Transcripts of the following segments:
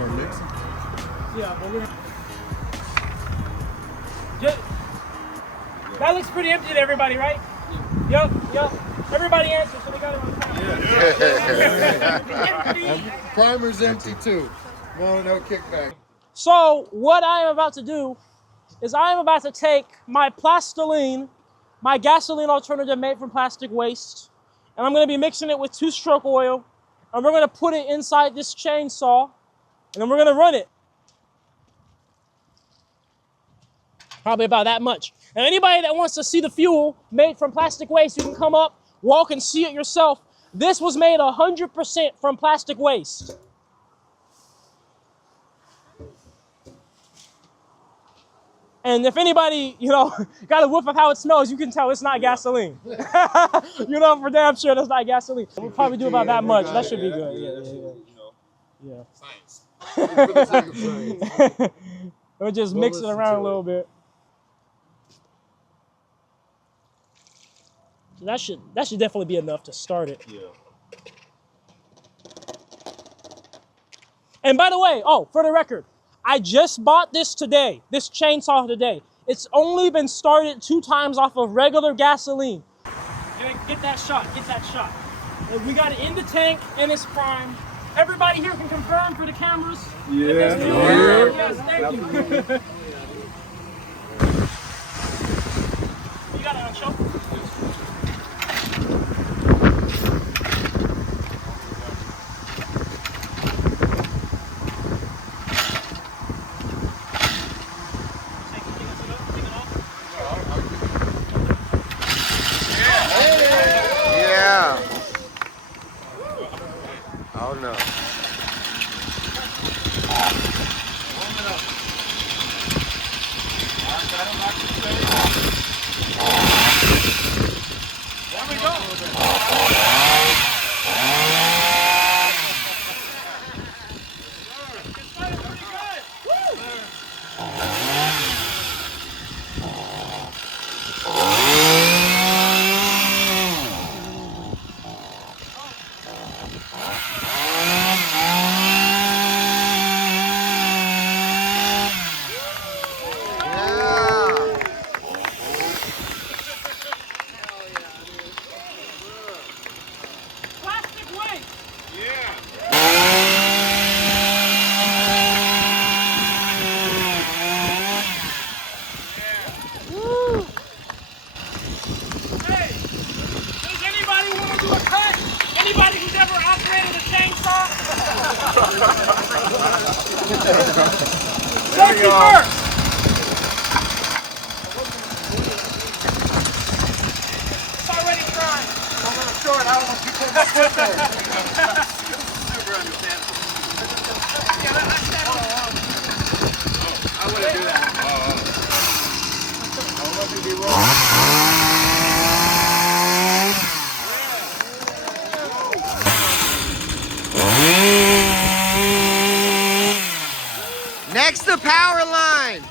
start mixing. Yeah, but we're... That looks pretty empty to everybody, right? Yep. Everybody answers, so we got it on camera. Primer's empty too. No kickback. So what I am about to do is I am about to take my plastiline, my gasoline alternative made from plastic waste, and I'm going to be mixing it with 2-stroke oil, and we're going to put it inside this chainsaw, and then we're going to run it. Probably about that much. And anybody that wants to see the fuel made from plastic waste, you can come up, walk and see it yourself. This was made 100% from plastic waste. And if anybody, got a whiff of how it smells, you can tell it's not gasoline. For damn sure that's not gasoline. We'll probably do about that much. That should be good. Yeah. Science. For the sake of science. We'll just mix it around a little bit. So that should definitely be enough to start it. Yeah. And by the way, for the record, I just bought this today, this chainsaw today. It's only been started 2 times off of regular gasoline. Get that shot. We got it in the tank and it's primed. Everybody here can confirm for the cameras. Yeah. Yes, thank you. You got it on show? Oh no. There we go. It's fighting pretty good. Woo! Plastic waste. Woo! Hey, does anybody want to do a cut? Anybody who's ever operated a chainsaw? Safety first. It's already trying. I'm gonna show it how much people must put there. Super understandable. I wouldn't do that. I'll let you be wrong. Next to power line.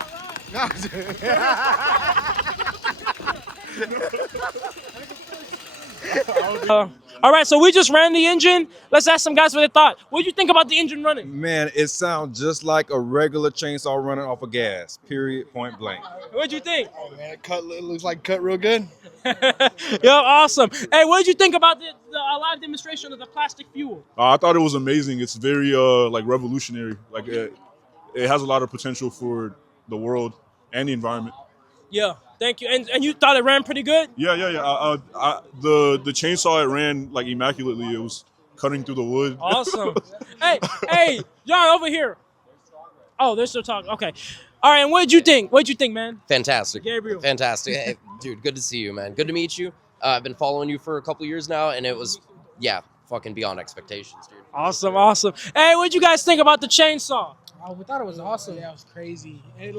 No. All right, so we just ran the engine. Let's ask some guys what they thought. What did you think about the engine running? Man, it sounds just like a regular chainsaw running off of gas, period, point blank. What did you think? Oh man, it looks like cut real good. Yo, awesome. Hey, what did you think about the live demonstration of the plastic fuel? I thought it was amazing. It's very revolutionary. Like it has a lot of potential for the world and the environment. Yeah, thank you. And you thought it ran pretty good? Yeah. The chainsaw, it ran like immaculately. It was cutting through the wood. Awesome. hey, John, over here. Oh, they're still talking. Okay. All right, and what did you think? What did you think, man? Fantastic. Gabriel. Fantastic. Hey, dude, good to see you, man. Good to meet you. I've been following you for a couple years now, and it was, fucking beyond expectations, dude. Awesome. Hey, what did you guys think about the chainsaw? Oh, we thought it was awesome. Yeah, it was crazy. It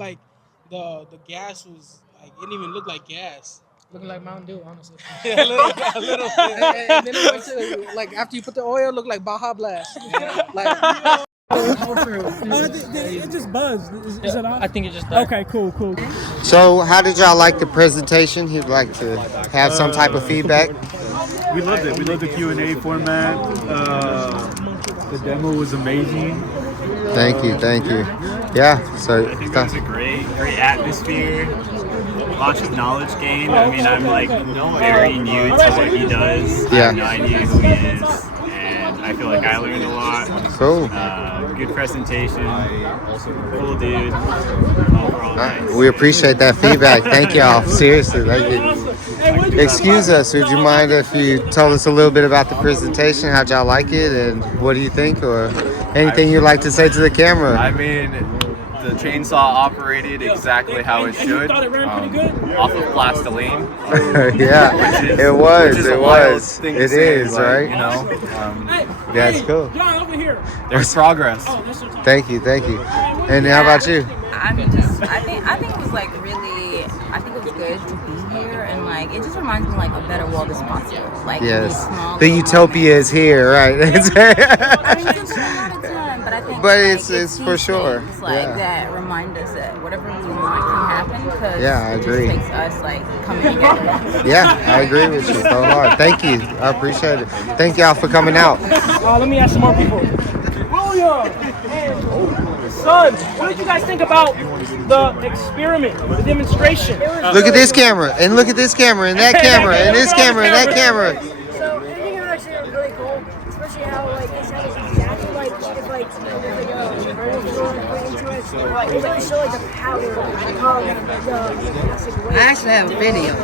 the gas was it didn't even look like gas. Looking like Mountain Dew, honestly. Yeah, a little bit. and then it went to, after you put the oil, it looked like Baja Blast. It just buzzed. Is it off? I think it just died. Okay, cool. So, how did y'all like the presentation? He'd like to have some type of feedback. We loved it. We loved the Q&A format. The demo was amazing. Thank you, thank you. Yeah, so I think it was a great atmosphere. Lots of knowledge gained. I mean, I'm like very new to what he does. I have no idea who he is, and I feel like I learned a lot. Cool. Good presentation. Cool dude. Overall nice. We appreciate that feedback. Thank y'all. Seriously, thank you. Excuse us, would you mind if you told us a little bit about the presentation? How'd y'all like it, and what do you think, or anything you'd like to say to the camera? I mean, the chainsaw operated exactly how it should, off of plastiline. Yeah, it was. It is, right? You know, that's cool. There's progress. Thank you. And how about you? I think it was like really, I think it was good to be here, and like it just reminds me like a better world is possible. Like yes, the utopia is here, right? I mean, it's a lot of time, but I think it's for sure. Like that remind us that whatever we want can happen. Because I agree. It just takes us like coming together. Yeah, I agree with you so hard. Thank you. I appreciate it. Thank y'all for coming out. Let me ask some more people. William and Son, what did you guys think about the experiment, the demonstration? Look at this camera, and look at this camera, and that camera, and this camera, and that camera. So I think it was actually really cool, especially how like it sounds exactly like if like into it, so like it like show like the power of the plastic waste. I actually have a video.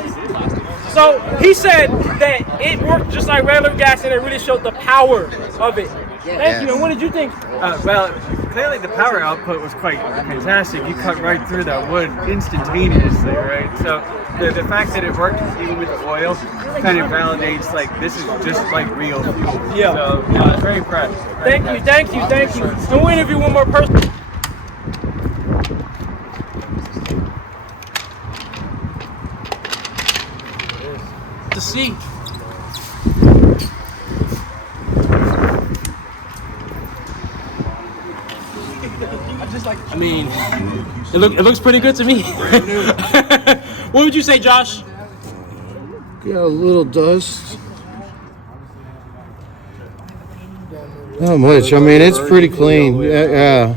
So he said that it worked just like regular gas, and it really showed the power of it. Thank you. And what did you think? Well, clearly the power output was quite fantastic. You cut right through that wood instantaneously, right? So the fact that it worked even with the oil kind of validates like this is just like real fuel. Yeah. So I was very impressed. Thank you. And we'll interview one more person. To see. I mean, it looks pretty good to me. What would you say, Josh? Got a little dust. Not much. I mean, it's pretty clean. Yeah.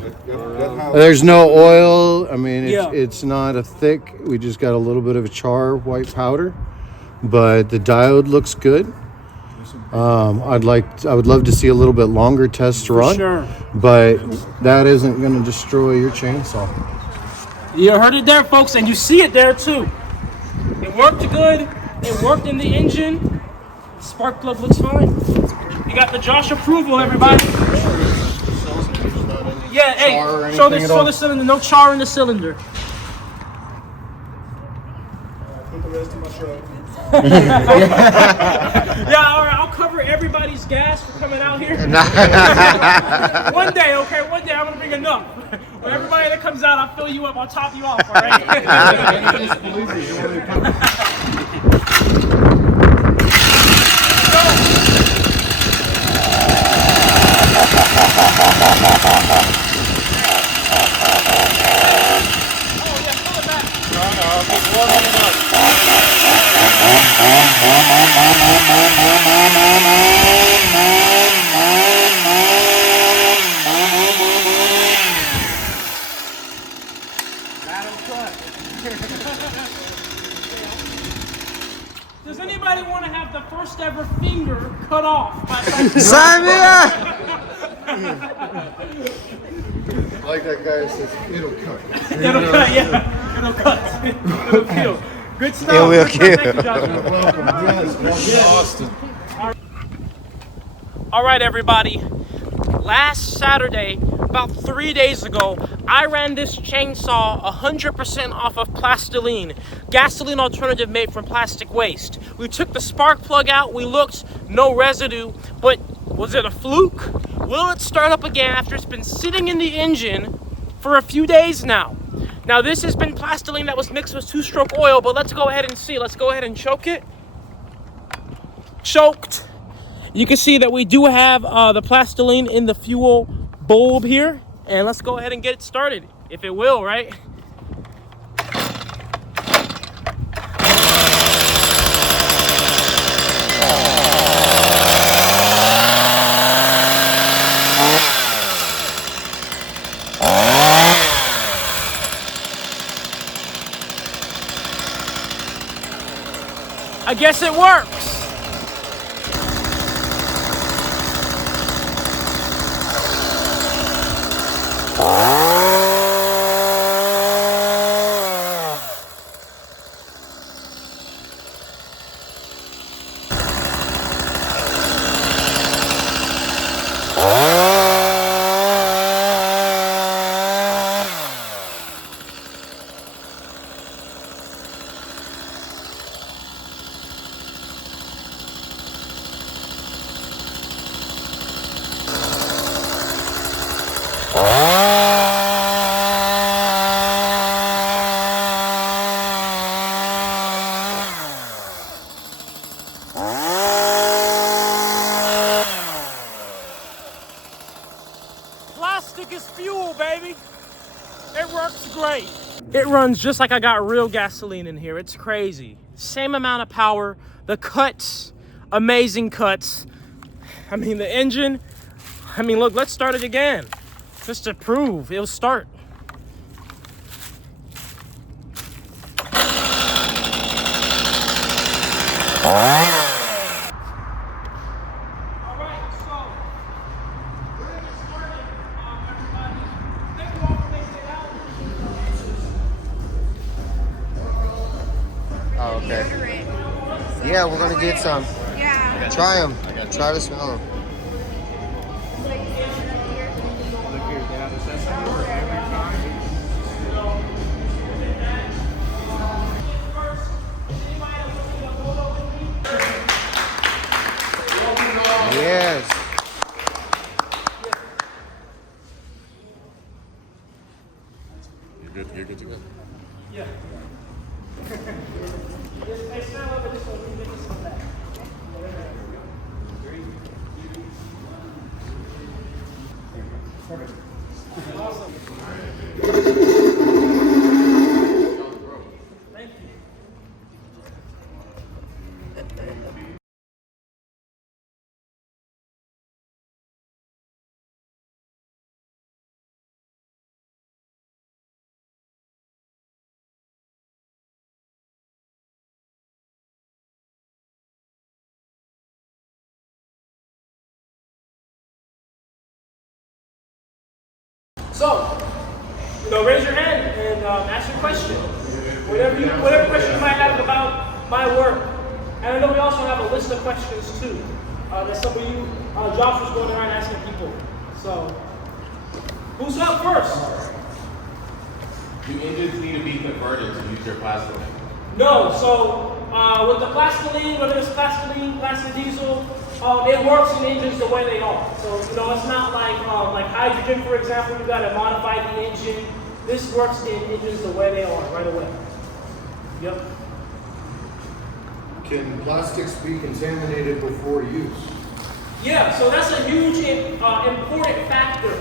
There's no oil. I mean, it's not a thick. We just got a little bit of a char white powder, but the diode looks good. I would love to see a little bit longer test run, sure. But that isn't going to destroy your chainsaw. You heard it there, folks, and you see it there too. It worked good. It worked in the engine. Spark plug looks fine. You got the Josh approval, everybody. Yeah, hey, show the cylinder. No char in the cylinder. Put the rest in my truck. Yeah, all right. I'll cover everybody's gas for coming out here. One day, okay. One day I'm gonna bring enough. For everybody that comes out, I'll fill you up. I'll top you off. All right. Does anybody want to have the first ever finger cut off? Sign me up! Like that guy says, it'll cut. It'll cut, yeah. It'll cut. It'll kill. Good stuff. It will kill. Thank you, Josh. All right, everybody. Last Saturday, about 3 days ago, I ran this chainsaw 100% off of plastiline, gasoline alternative made from plastic waste. We took the spark plug out, we looked, no residue, but was it a fluke? Will it start up again after it's been sitting in the engine for a few days now? Now this has been plastiline that was mixed with 2-stroke oil, but let's go ahead and see. Let's go ahead and choke it. Choked. You can see that we do have the plastiline in the fuel bulb here. And let's go ahead and get it started, if it will, right? I guess it works. Plastic is fuel, baby. It works great. It runs just like I got real gasoline in here. It's crazy. Same amount of power. The cuts, amazing cuts. I mean, the engine, I mean, look, let's start it again. Just to prove it'll start. Oh, okay. Yeah, we're gonna get some. Yeah. Try them. Try to smell them. Yes. You're good to go. Yeah. Awesome. Thank you. So, raise your hand and ask your question. Whatever question you might have about my work. And I know we also have a list of questions too. That some of you, Josh was going around asking people. So, who's up first? Do engines need to be converted to use your plastoline? No. So, with the plastoline, whether it's plastoline, plastic diesel, it works in engines the way they are. So, it's not like hydrogen, for example, you got to modify the engine. This works in engines the way they are, right away. Yep. Can plastics be contaminated before use? Yeah, so that's a huge important factor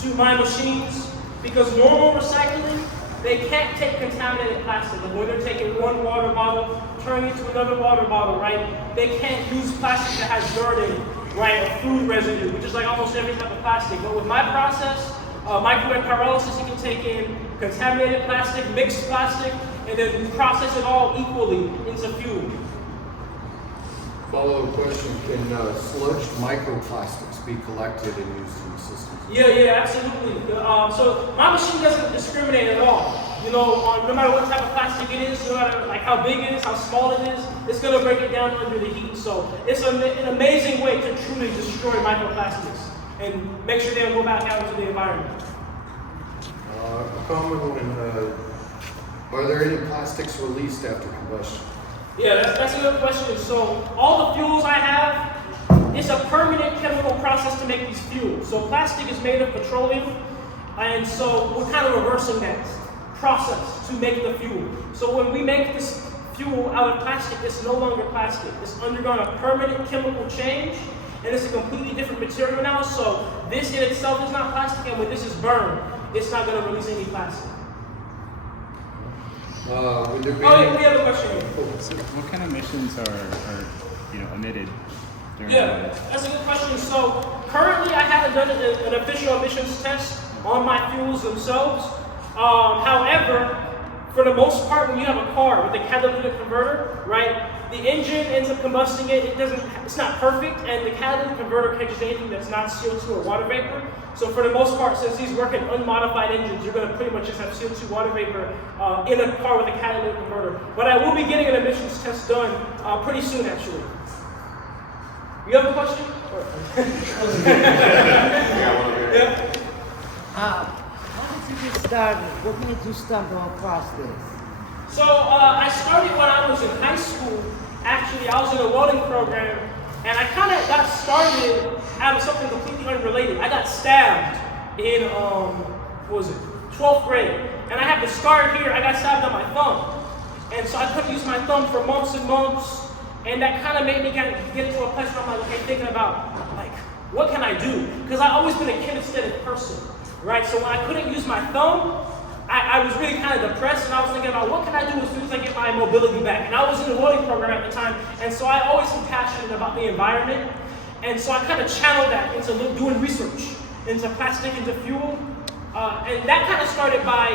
to my machines, because normal recycling, they can't take contaminated plastic. And when they're taking one water bottle, turning it to another water bottle, right? They can't use plastic that has dirt in it, right? Or food residue, which is like almost every type of plastic. But with my process, microwave pyrolysis, you can take in contaminated plastic, mixed plastic, and then process it all equally into fuel. Follow-up question, can sludged microplastics be collected and used in the system? Yeah, absolutely. So my machine doesn't discriminate at all. No matter what type of plastic it is, no matter like how big it is, how small it is, it's going to break it down under the heat. So it's an amazing way to truly destroy microplastics and make sure they don't go back out into the environment. A common one, are there any plastics released after combustion? Yeah, that's a good question. So all the fuels I have, it's a permanent chemical process to make these fuels. So plastic is made of petroleum, and so we're kind of reversing that process to make the fuel. So when we make this fuel out of plastic, it's no longer plastic. It's undergone a permanent chemical change, and it's a completely different material now. So this in itself is not plastic, and when this is burned, it's not going to release any plastic. Would there be we have a question here. So what kind of emissions are emitted during That's a good question. So currently I haven't done an official emissions test on my fuels themselves. However, for the most part, when you have a car with a catalytic converter, right, the engine ends up combusting it. It's not perfect, and the catalytic converter catches anything that's not CO2 or water vapor. So for the most part, since these work in unmodified engines, you're going to pretty much just have CO2 water vapor in a car with a catalytic converter. But I will be getting an emissions test done pretty soon, actually. You have a question? Yeah. How did you get started? What made you stumble across this? So I started when I was in high school. Actually, I was in a welding program, and I kind of got started out of something completely unrelated. I got stabbed in, 12th grade. And I have the scar here, I got stabbed on my thumb. And so I couldn't use my thumb for months and months. And that kind of made me get into a place where I'm like, okay, thinking about, like, what can I do? Because I've always been a kinesthetic person, right? So when I couldn't use my thumb, I was really kind of depressed, and I was thinking about what can I do as soon as I get my mobility back. And I was in the welding program at the time, and so I always been passionate about the environment. And so I kind of channeled that into doing research into plastic, into fuel. And that kind of started by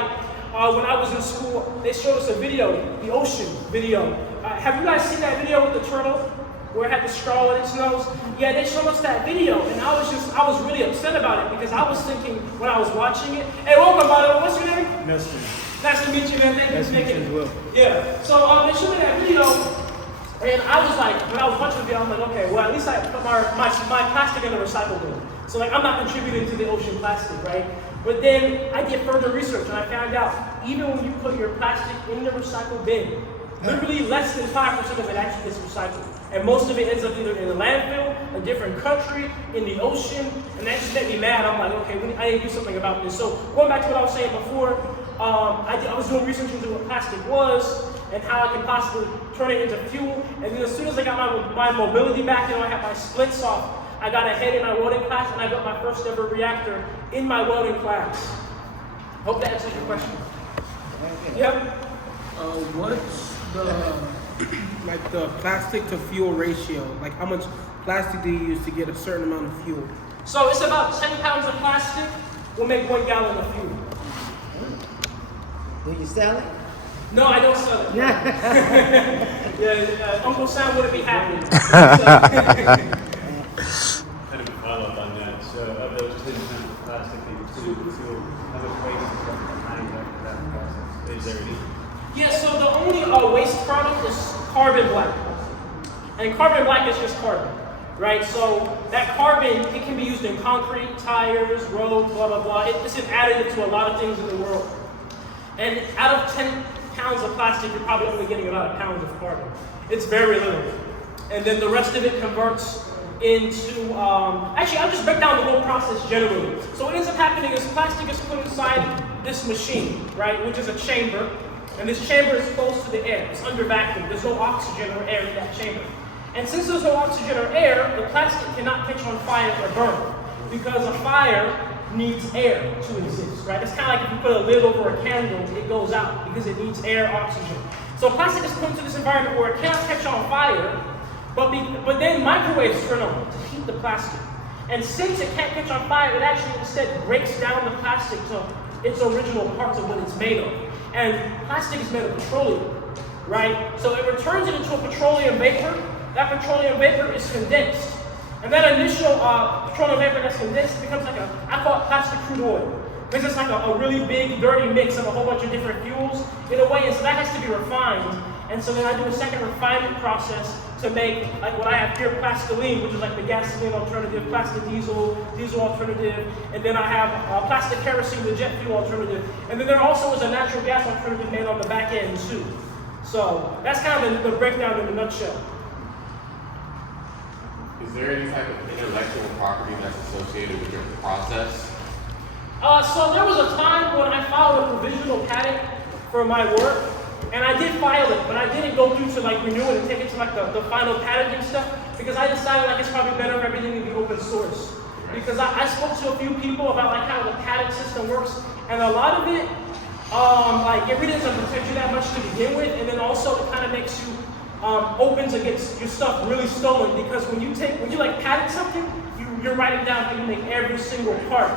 when I was in school, they showed us a video, the ocean video. Have you guys seen that video with the turtle? Where it had the straw in its nose? Yeah, they showed us that video, and I was really upset about it because I was thinking when I was watching it, hey, welcome, by the way, what's your name? Nestor. Nice to meet you, man. Thank you for making it. As well. Yeah, so they showed me that video, and I was like, when I was watching the video, I'm like, okay, well, at least I put my plastic in the recycle bin. So like, I'm not contributing to the ocean plastic, right? But then I did further research, and I found out, even when you put your plastic in the recycle bin, literally less than 5% of it actually gets recycled. And most of it ends up either in a landfill, a different country, in the ocean, and that just made me mad. I'm like, okay, I need to do something about this. So going back to what I was saying before, I was doing research into what plastic was and how I can possibly turn it into fuel. And then as soon as I got my mobility back, I had my splits off, I got ahead in my welding class, and I got my first ever reactor in my welding class. Hope that answers your question. Yep. What's the plastic to fuel ratio? Like how much plastic do you use to get a certain amount of fuel? So it's about 10 pounds of plastic will make 1 gallon of fuel. Do you sell it? No, I don't sell it. Yeah, Uncle Sam wouldn't be happy. Kind of a follow-up on that. So of those 10 pounds of plastic that you fuel, how much waste is behind that process? Is there any? Yeah, so the only waste product is carbon black. And carbon black is just carbon, right? So that carbon, it can be used in concrete, tires, roads, blah, blah, blah. It's an additive to a lot of things in the world. And out of 10 pounds of plastic, you're probably only getting about a pound of carbon. It's very little. And then the rest of it converts into, actually, I'll just break down the whole process generally. So what ends up happening is plastic is put inside this machine, right, which is a chamber. And this chamber is close to the air. It's under vacuum. There's no oxygen or air in that chamber. And since there's no oxygen or air, the plastic cannot catch on fire or burn because a fire needs air to exist, right? It's kind of like if you put a lid over a candle, it goes out because it needs air, oxygen. So plastic is put into this environment where it cannot catch on fire, but then microwaves turn on to heat the plastic. And since it can't catch on fire, it actually instead breaks down the plastic to its original parts of what it's made of. And plastic is made of petroleum, right? So it returns it into a petroleum vapor. That petroleum vapor is condensed. And that initial petroleum vapor that's condensed becomes like I call it plastic crude oil. Because it's like a really big, dirty mix of a whole bunch of different fuels in a way, and so that has to be refined. And so then I do a second refinement process to make, like what I have here, plastiline, which is like the gasoline alternative, plastic diesel alternative, and then I have plastic kerosene, the jet fuel alternative, and then there also is a natural gas alternative made on the back end too. So that's kind of the breakdown in a nutshell. Is there any type of intellectual property that's associated with your process? So there was a time when I filed a provisional patent for my work, and I did file it, but I didn't go through to like renew it and take it to like the final patenting stuff, because I decided like it's probably better for everything to be open source. Because I spoke to a few people about like how the patent system works, and a lot of it, like it really doesn't protect you that much to begin with, and then also it kind of makes you open to get your stuff really stolen, because when you like patent something, you're writing down how you make every single part.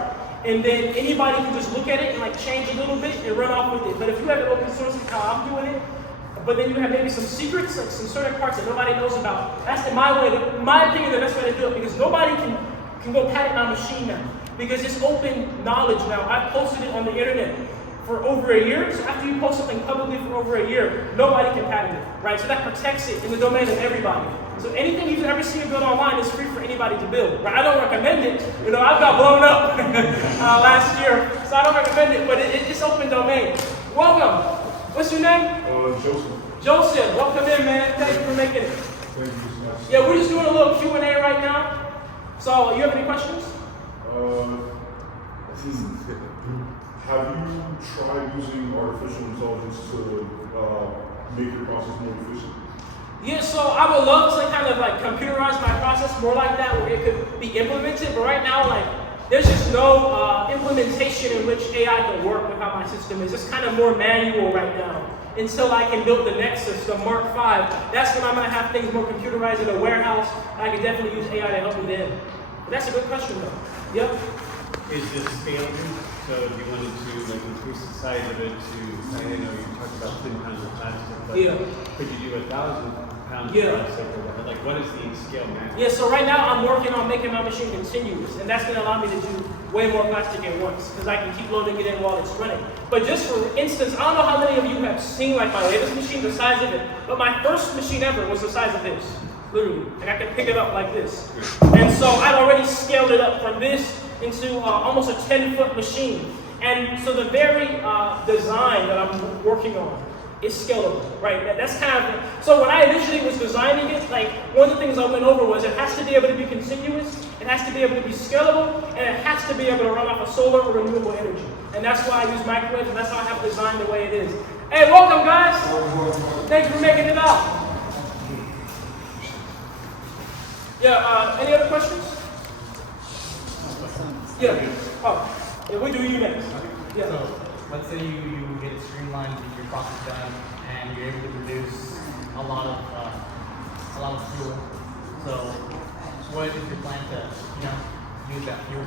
and then anybody can just look at it and like change a little bit and run off with it. But if you have it open source like how I'm doing it, but then you have maybe some secrets, like some certain parts that nobody knows about, that's in my opinion, the best way to do it, because nobody can go patent my machine now, because it's open knowledge now. I've posted it on the internet for over a year, so after you post something publicly for over a year, nobody can patent it, right? So that protects it in the domain of everybody. So anything you've ever seen built online is free for anybody to build, right? I don't recommend it. You know, I've got blown up last year, so I don't recommend it, but it's open domain. Welcome. What's your name? Joseph. Joseph, welcome in, man. Thank you for making it. Thank you so much. Yeah, we're just doing a little Q&A right now. So, you have any questions? Have you tried using artificial intelligence to make your process more efficient? Yeah, so I would love to kind of like computerize my process more like that, where it could be implemented. But right now, like, there's just no implementation in which AI can work with how my system is. It's kind of more manual right now. Until I can build the next system, Mark 5. That's when I'm going to have things more computerized in a warehouse. And I can definitely use AI to help me then. But that's a good question, though. Yep. Is this scalable? So if you wanted to like increase the size of it to, I know you talked about 10 pounds of plastic, but could you do 1,000 pounds of plastic or whatever? Like, what is the scale now? Yeah, so right now I'm working on making my machine continuous, and that's going to allow me to do way more plastic at once, because I can keep loading it in while it's running. But just for instance, I don't know how many of you have seen like my latest machine, the size of it, but my first machine ever was the size of this, literally. Like I can pick it up like this. And so I've already scaled it up from this into almost a 10-foot machine. And so the very design that I'm working on is scalable, right? That's kind of, so when I initially was designing it, like one of the things I went over was it has to be able to be continuous, it has to be able to be scalable, and it has to be able to run off of solar or renewable energy. And that's why I use microwaves, and that's how I have designed the way it is. Hey, welcome guys! Thank you for making it out. Yeah, any other questions? Yeah. Oh, yeah, we'll do you next. Yeah. So, let's say you get it streamlined, you get your process done, and you're able to produce a lot of fuel. So, what is your plan to, use that fuel?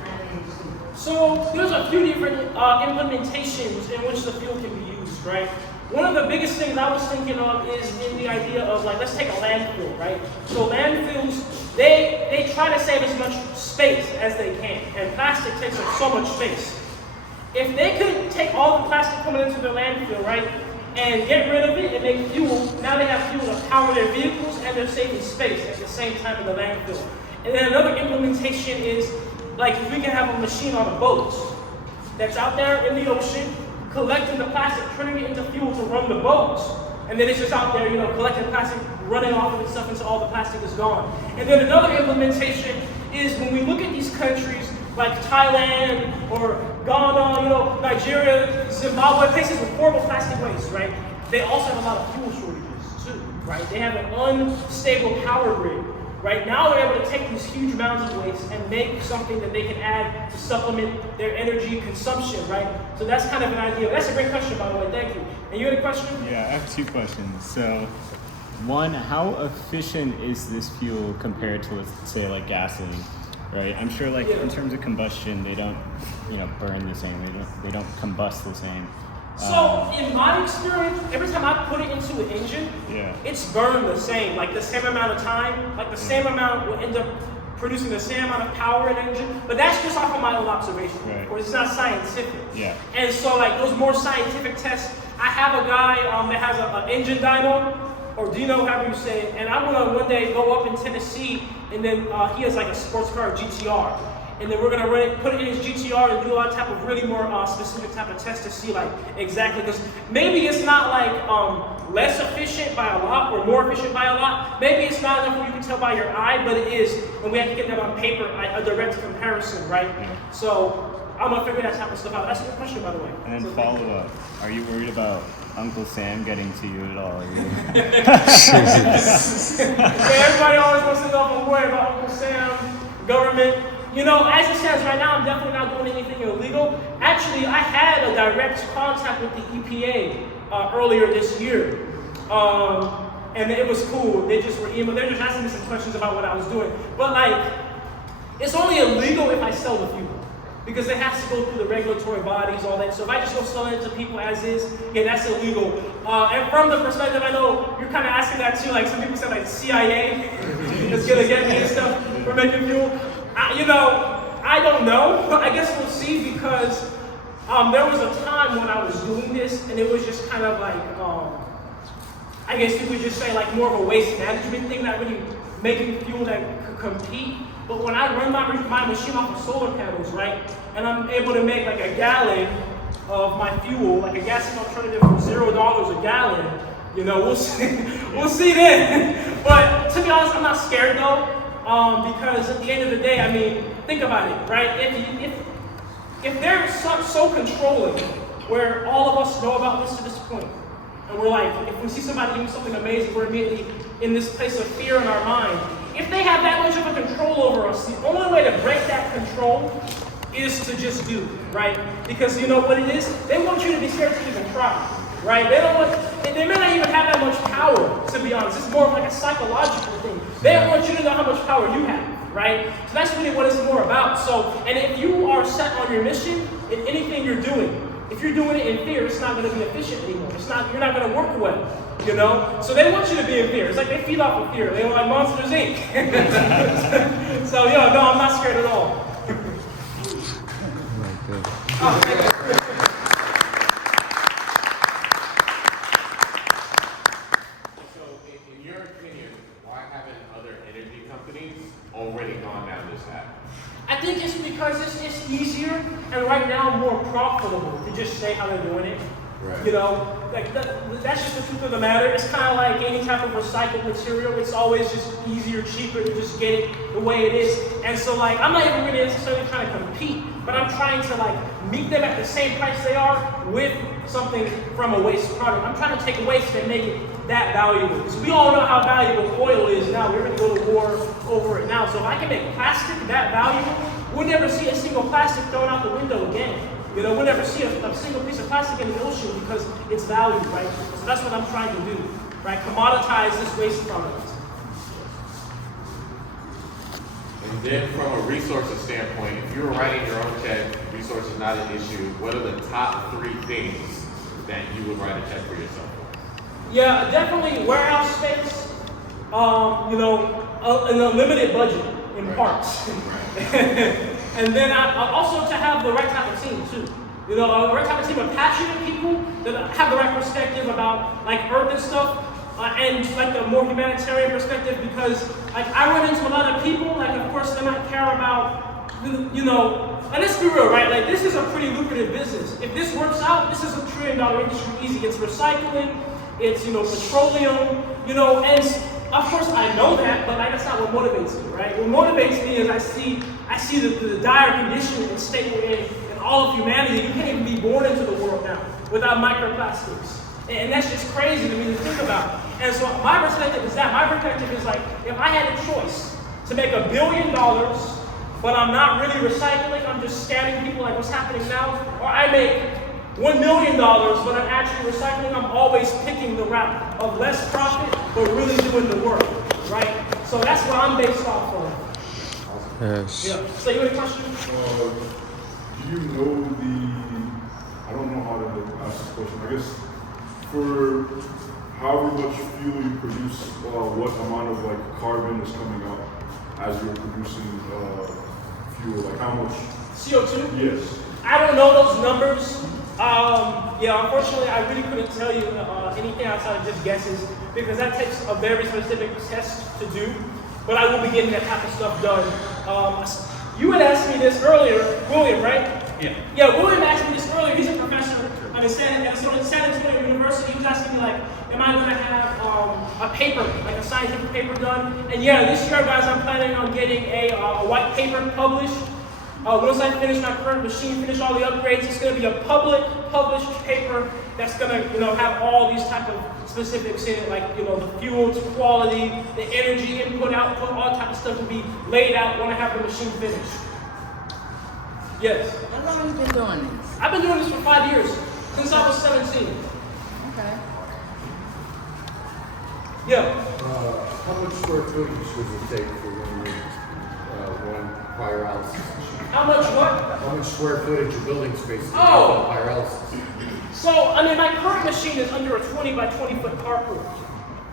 So, there's a few different implementations in which the fuel can be used, right? One of the biggest things I was thinking of is in the idea of like, let's take a landfill, right? So landfills, they try to save as much space as they can, and plastic takes up so much space. If they could take all the plastic coming into the landfill, right, and get rid of it and make fuel, now they have fuel to power their vehicles and they're saving space at the same time in the landfill. And then another implementation is, like, if we can have a machine on a boat that's out there in the ocean, collecting the plastic, turning it into fuel to run the boat, and then it's just out there, collecting plastic, running off of itself until all the plastic is gone. And then another implementation is when we look at these countries like Thailand or Ghana, Nigeria, Zimbabwe, places with horrible plastic waste, right? They also have a lot of fuel shortages too, right? They have an unstable power grid. Right now, they're able to take these huge amounts of waste and make something that they can add to supplement their energy consumption, right? So that's kind of an idea. That's a great question, by the way. Thank you. And you had a question? Yeah, I have two questions. So, one, how efficient is this fuel compared to, let's say, like gasoline? Right. I'm sure, like in terms of combustion, they don't, burn the same. They don't combust the same. So in my experience, every time I put it into an engine, it's burned the same, like the same amount of time, like the same amount will end up producing the same amount of power in an engine. But that's just off of my own observation. Right. Of course, it's not scientific. Yeah. And so like those more scientific tests, I have a guy that has an engine dyno, or Dino, however you say it, and I'm gonna one day go up in Tennessee, and then he has like a sports car GTR, and then we're gonna put it in his GTR and do a lot of type of really more specific type of tests to see like exactly, because maybe it's not like less efficient by a lot or more efficient by a lot. Maybe it's not enough where you can tell by your eye, but it is, and we have to get that on paper, a direct comparison, right? So I'm gonna figure that type of stuff out. That's a good question, by the way. And then follow up, are you worried about Uncle Sam getting to you at all? Everybody always wants to know if I'm worried about Uncle Sam, government. As it stands right now, I'm definitely not doing anything illegal. Actually, I had a direct contact with the EPA earlier this year. And it was cool. They just were they're just asking me some questions about what I was doing. But like, it's only illegal if I sell the fuel. because it has to go through the regulatory bodies, all that. So if I just go selling it to people as is, yeah, that's illegal. And from the perspective, I know you're kind of asking that too. Like some people say, like CIA is gonna get me and stuff for making fuel. I don't know. I guess we'll see, because there was a time when I was doing this, and it was just kind of like, I guess you could just say like more of a waste management thing, not really making fuel that could compete. But when I run my machine off of solar panels, right, and I'm able to make like a gallon of my fuel, like a gasoline alternative for $0 a gallon, we'll see then. But to be honest, I'm not scared though, because at the end of the day, I mean, think about it, right? If they're so controlling, where all of us know about this to this point, and we're like, if we see somebody doing something amazing, we're immediately in this place of fear in our mind. If they have that much of a control over us, the only way to break that control is to just do, right? Because you know what it is? They want you to be scared to even try, right? They may not even have that much power, to be honest. It's more of like a psychological thing. They don't want you to know how much power you have, right? So that's really what it's more about. So, and if you are set on your mission in anything you're doing, if you're doing it in fear, it's not going to be efficient anymore. You're not going to work well, So they want you to be in fear. It's like they feed off of fear. They don't like Monsters, Inc. So, no, I'm not scared at all. So, in your opinion, why haven't other energy companies already gone down this path? I think it's because it's easier and right now more profitable to just say how they're doing it. Right. That's just the truth of the matter. It's kind of like any type of recycled material. It's always just easier, cheaper to just get it the way it is. And so like, I'm not even really necessarily trying to compete, but I'm trying to like meet them at the same price they are with something from a waste product. I'm trying to take waste and make it that valuable. Because we all know how valuable oil is now. We're going to go to war over it now. So if I can make plastic that valuable, we'll never see a single plastic thrown out the window again. We'll never see a single piece of plastic in the ocean because it's valued, right? So that's what I'm trying to do, right? Commoditize this waste product. And then from a resources standpoint, if you were writing your own check, resources not an issue, what are the top 3 things that you would write a check for yourself for? Yeah, definitely warehouse space, an unlimited budget in parts. And then also to have the right type of team too. The right type of team of passionate people that have the right perspective about like earth and stuff, and like the more humanitarian perspective, because like I run into a lot of people, like of course they might care about, and let's be real, right? Like this is a pretty lucrative business. If this works out, this is $1 trillion industry easy. It's recycling, it's petroleum, and of course I know that, but like that's not what motivates me, right? What motivates me is I see the dire condition and state we're in all of humanity. You can't even be born into the world now without microplastics. And that's just crazy to me to think about. And so my perspective is that. My perspective is like, if I had a choice to make $1 billion, but I'm not really recycling, I'm just scamming people like what's happening now, or I make $1 million, but I'm actually recycling, I'm always picking the route of less profit, but really doing the work, right? So that's what I'm based off of. Yes. Yeah. So you have a question? Do you know I don't know how to ask this question. I guess for however much fuel you produce, what amount of like carbon is coming out as you're producing fuel? Like how much? CO2? Yes. I don't know those numbers. Unfortunately, I really couldn't tell you anything outside of just guesses, because that takes a very specific test to do. But I will be getting that type of stuff done. You had asked me this earlier, William, right? Yeah. Yeah, William asked me this earlier. He's a professor at San Antonio University. He was asking me, like, am I going to have a paper, like a scientific paper done? And yeah, this year, guys, I'm planning on getting a white paper published. Once I finish my current machine, finish all the upgrades, it's going to be a published paper that's going to, have all these type of specifics in it, like, the fuel's quality, the energy input, output, all type of stuff will be laid out when I have the machine finished. Yes. How long have you been doing this? I've been doing this for 5 years, since I was 17. Okay. Yeah. How much square footage does it take for one of one pyrolysis machine? How much what? How much square footage of building space do you Oh. have for pyrolysis? So, I mean, my current machine is under a 20 by 20 foot carport,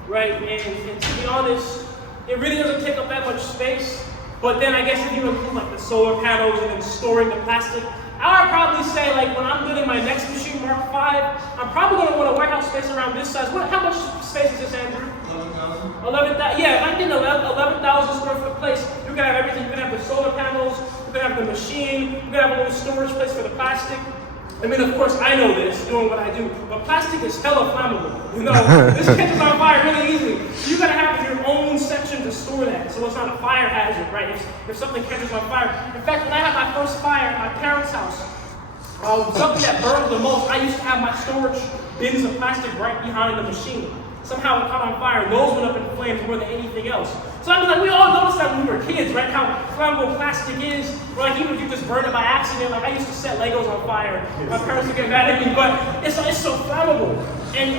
right? And to be honest, it really doesn't take up that much space. But then I guess if you include like the solar panels and then storing the plastic, I would probably say like when I'm building my next machine, Mark 5, I'm probably going to want a warehouse space around this size. How much space is this, Andrew? 11,000. 11,000. Yeah, if I get an 11,000 square foot place, you can have everything. You can have the solar panels, you can have the machine, you can have a little storage place for the plastic. I mean, of course, I know this, doing what I do, but plastic is hella flammable. You know, this catches on fire really easily. So you gotta have your own section to store that, so it's not a fire hazard, right? If something catches on fire. In fact, when I had my first fire at my parents' house, something that burned the most, I used to have my storage bins of plastic right behind the machine. Somehow it caught on fire, and those went up in flames more than anything else. So I was like, we all noticed that when we were kids, right? How flammable plastic is. Or like even if you just burn it by accident, like I used to set Legos on fire. My parents would get mad at me, but it's so flammable. And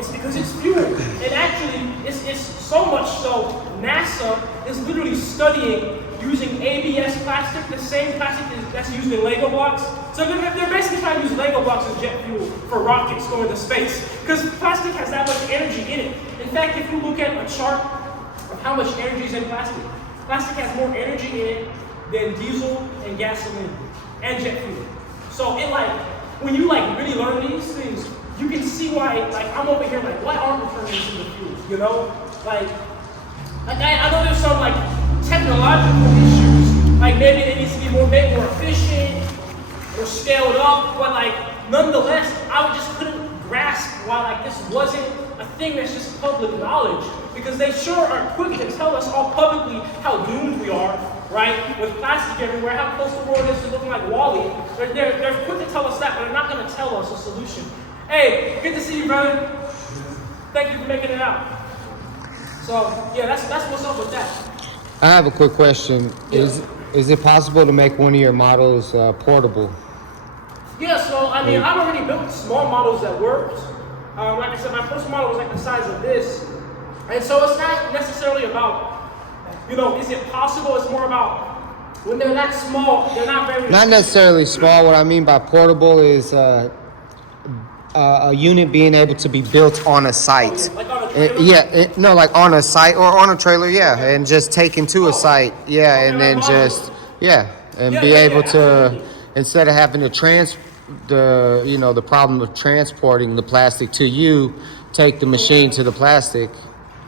it's because it's fuel. And actually, it's so much so, NASA is literally studying using ABS plastic, the same plastic that's used in Lego blocks. So they're basically trying to use Lego blocks as jet fuel for rockets going to space. Because plastic has that much energy in it. In fact, if you look at a chart of how much energy is in plastic, plastic has more energy in it than diesel and gasoline and jet fuel. So it when you really learn these things, you can see why I'm over here why aren't we turning this into fuel? You know? I know there's some technological issues, maybe it needs to be made more efficient or scaled up, but nonetheless, I just couldn't grasp why this wasn't a thing that's just public knowledge, because they sure are quick to tell us all publicly how doomed we are, right? With plastic everywhere, how close the world is to looking like Wall-E. They're quick to tell us that, but they're not going to tell us a solution. Hey, good to see you, brother. Thank you for making it out. So yeah, that's what's up with that. I have a quick question. Yeah. Is it possible to make one of your models portable? Yeah, so I mean, I've already built small models that worked. Like I said, my first model was the size of this. And so it's not necessarily about, is it possible? It's more about when they're that small, they're not very... Not necessarily small. What I mean by portable is a unit being able to be built on a site. Like on a trailer? Like on a site or on a trailer, and just taken to a site, and then just, be able to, instead of having to the problem of transporting the plastic to you, take the machine to the plastic,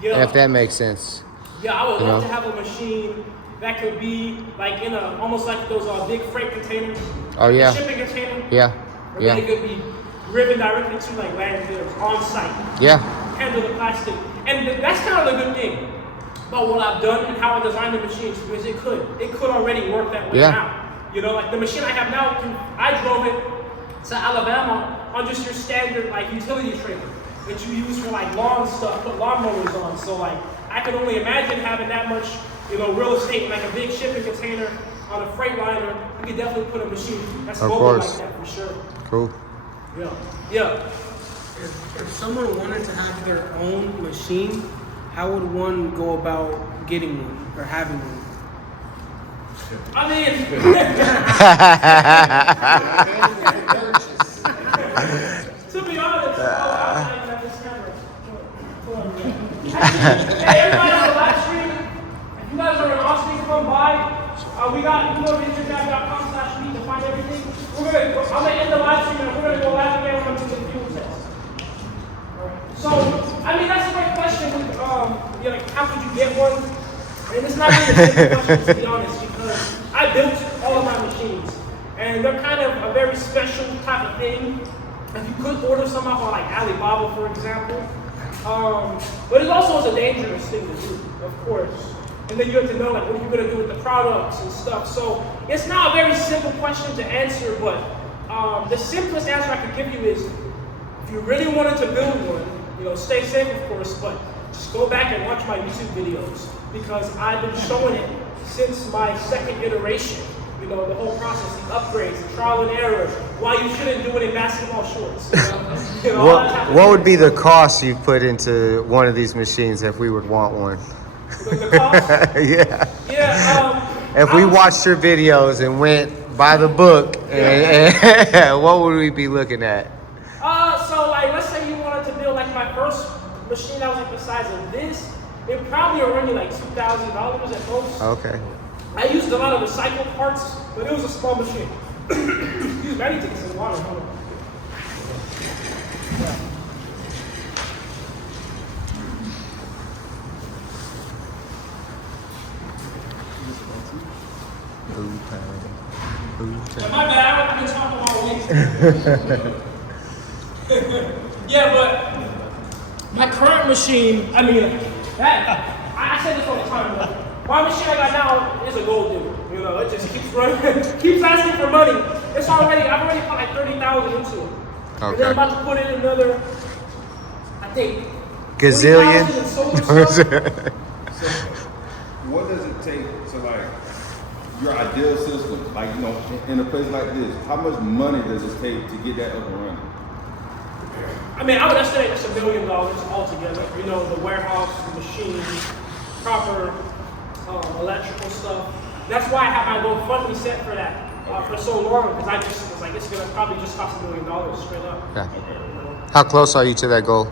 if that makes sense. Yeah, I would love to have a machine that could be in almost like those big freight containers. Oh yeah. A shipping container. Yeah. Or then it could be driven directly to landfills on site. Yeah. Handle the plastic. And that's kind of the good thing about what I've done and how I designed the machines, because it could already work that way now. The machine I have now, I drove it to Alabama on just your standard utility trailer that you use for lawn stuff, put lawnmowers on. So I could only imagine having that much real estate, a big shipping container on a freight liner. You could definitely put a machine that's mobile like that for sure. Cool. Yeah. If someone wanted to have their own machine, how would one go about getting one or having one? I mean, to be honest, hey, everybody on the live stream, if you guys are in Austin, come by. We got, you go to Naturejab.info/meet to find everything. I'm gonna end the live stream and we're gonna go live again when we do the fuel test. So, I mean, that's a great question. How could you get one? And it's not really a simple question, to be honest, because I built all of my machines, and they're kind of a very special type of thing. If you could order some off on Alibaba, for example, but it also is a dangerous thing to do, of course. And then you have to know what are you going to do with the products and stuff. So it's not a very simple question to answer, but the simplest answer I could give you is, if you really wanted to build one, stay safe, of course, but just go back and watch my YouTube videos, because I've been showing it since my second iteration. The whole process, the upgrades, the trial and error, why you shouldn't do it in basketball shorts. What would be the cost you put into one of these machines if we would want one? The cost? Yeah. Yeah. if we watched your videos and went by the book, and what would we be looking at? So like, let's say you wanted to build like my first machine that was like the size of this, it probably would run you like $2,000 at most. Okay. I used a lot of recycled parts, but it was a small machine. Excuse me, I need to get some water. Hold on. My bad, I've been talking all week. Yeah, but my current machine, I mean, I say this all the time, but my machine I got now is a gold digger. You know, it just keeps running, keeps asking for money. I've already put like 30,000 into it. Okay. And then I'm about to put in another, I think, Gazillion. 20,000 in solar stuff. So, what does it take to like your ideal system, like in a place like this? How much money does it take to get that up and running? I mean, I would estimate it's $1 million altogether. You know, the warehouse, the machines, proper electrical stuff. That's why I have my GoFundMe set for that for so long, because I just was like, it's gonna probably just cost $1 million straight up. Yeah. How close are you to that goal?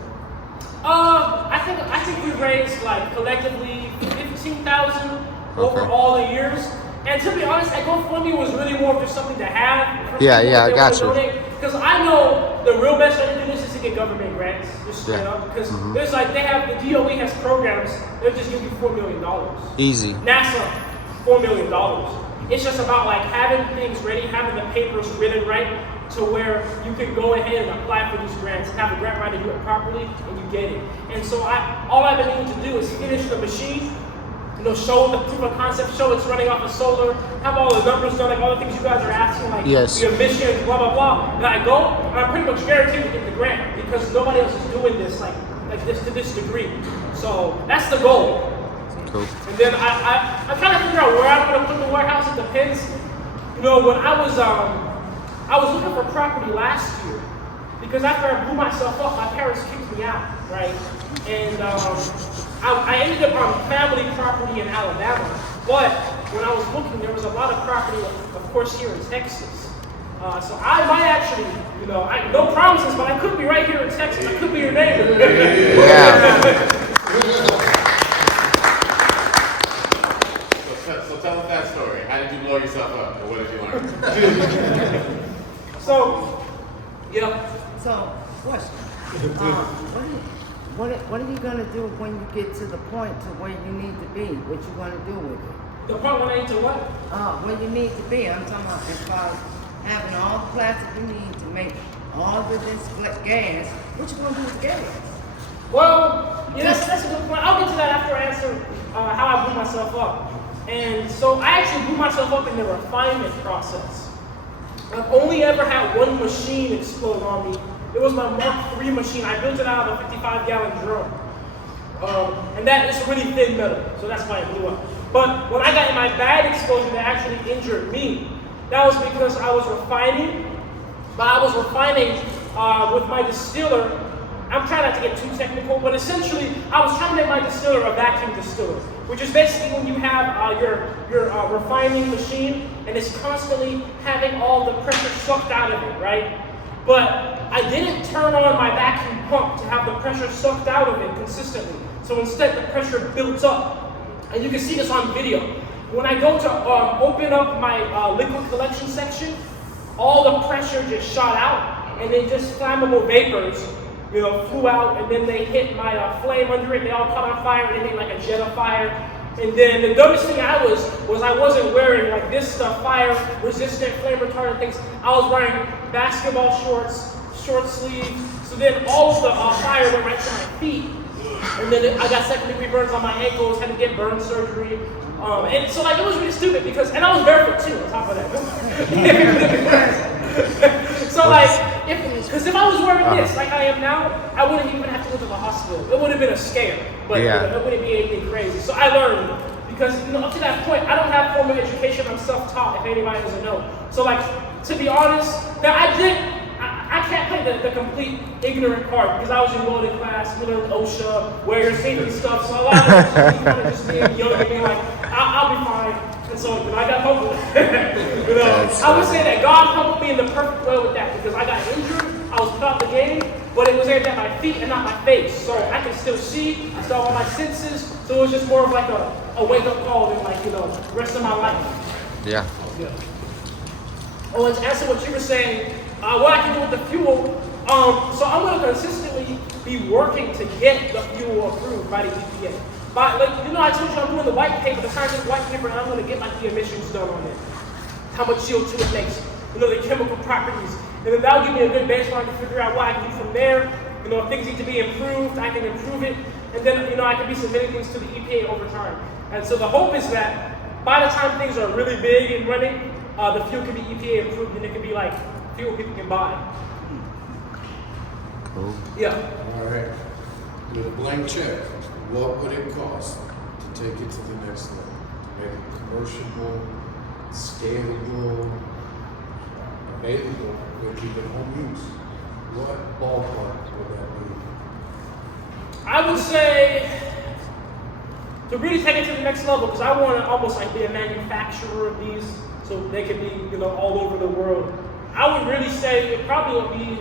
I think we raised like collectively 15,000 over all the years. And to be honest, that GoFundMe was really more of just something to have. Yeah, I got you. Because I know the real best way to do this is to get government grants, just straight up. Because there's like, the DOE has programs, they'll just give you $4 million. Easy. NASA, $4 million. It's just about like having things ready, having the papers written right to where you can go ahead and apply for these grants and have a grant writer do it properly and you get it. And so all I've been needing to do is finish the machine, show the proof of concept, show it's running off of solar, have all the numbers done, like all the things you guys are asking, like the emissions, blah, blah, blah. And I go, and I'm pretty much guaranteed to get the grant because nobody else is doing this like this to this degree. So that's the goal. Cool. And then I'm trying to figure out where I'm going to put the warehouse. It depends. When I was looking for property last year because after I blew myself up, my parents kicked me out, right? And I ended up on family property in Alabama. But when I was looking, there was a lot of property, of course, here in Texas. So I might actually, no promises, but I could be right here in Texas. I could be your neighbor. Yeah. So tell us that story. How did you blow yourself up, and what did you learn? So, yeah. So, question. What are you gonna do when you get to the point to where you need to be? What you gonna do with it? The point when I need to what? When you need to be. I'm talking about as far as having all the plastic you need to make all of this gas. What you gonna do with the gas? Well, yeah, that's a good point. I'll get to that after I answer how I blew myself up. And so I actually blew myself up in the refinement process. I've only ever had one machine explode on me. It was my Mark III machine. I built it out of a 55-gallon drum. And that is really thin metal, so that's why it blew up. But when I got in my bad explosion that actually injured me, that was because I was refining. But I was refining with my distiller. I'm trying not to get too technical, but essentially, I was trying to make my distiller a vacuum distiller, which is basically when you have your refining machine and it's constantly having all the pressure sucked out of it, right? But I didn't turn on my vacuum pump to have the pressure sucked out of it consistently. So instead, the pressure built up. And you can see this on video. When I go to open up my liquid collection section, all the pressure just shot out, and then just flammable vapors flew out, and then they hit my flame under it. They all caught on fire, and they made like a jet of fire. And then the dumbest thing I wasn't wearing like this fire-resistant, flame-retardant things. I was wearing basketball shorts, short sleeve. So then all of the fire went right to my feet. And then I got second-degree burns on my ankles, had to get burn surgery. And so like it was really stupid and I was barefoot too on top of that. So like, because if I was wearing this like I am now, I wouldn't even have to go to the hospital. It would have been a scare, but it wouldn't be anything crazy. So I learned, because up to that point, I don't have formal education. I'm self-taught, if anybody doesn't know. So like, to be honest, now I can't play the complete ignorant card because I was in welding class, we learned OSHA, wear your safety stuff. So a lot of it was kind of just being young and being like, I'll be fine. And so So I got humbled. You know, I would say that God humbled me in the perfect way with that because I got injured. I was put out the game, but it was aimed at my feet and not my face. So I can still see. I still have all my senses. So it was just more of like a wake-up call than like, you know, the rest of my life. Yeah. Yeah. Oh, and to answer what you were saying, what I can do with the fuel, so I'm going to consistently be working to get the fuel approved by the EPA. But, like, you know, I told you I'm doing the white paper, the scientific white paper, and I'm going to get like the emissions done on it. How much CO2 it makes, you know, the chemical properties. And then that'll give me a good baseline to figure out what I can do from there. You know, if things need to be improved, I can improve it. And then, you know, I can be submitting things to the EPA over time. And so the hope is that by the time things are really big and running, the fuel can be EPA approved and it can be like fuel people can buy. Cool. Yeah. All right. With a blank check, what would it cost to take it to the next level? To make it commercial, scalable, available, with even home use? What ballpark would that be? I would say to really take it to the next level, because I want to almost like be a manufacturer of these, so they can be, you know, all over the world. I would really say it probably would be,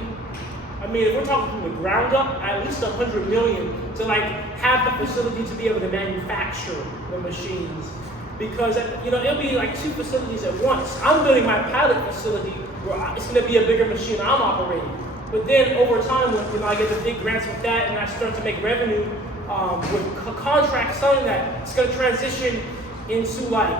I mean, if we're talking from the ground up, at least 100 million to like have the facility to be able to manufacture the machines. Because, you know, it'll be like 2 facilities at once. I'm building my pilot facility where it's going to be a bigger machine I'm operating. But then over time, when, you know, I get the big grants with that and I start to make revenue with contracts selling that, it's going to transition into like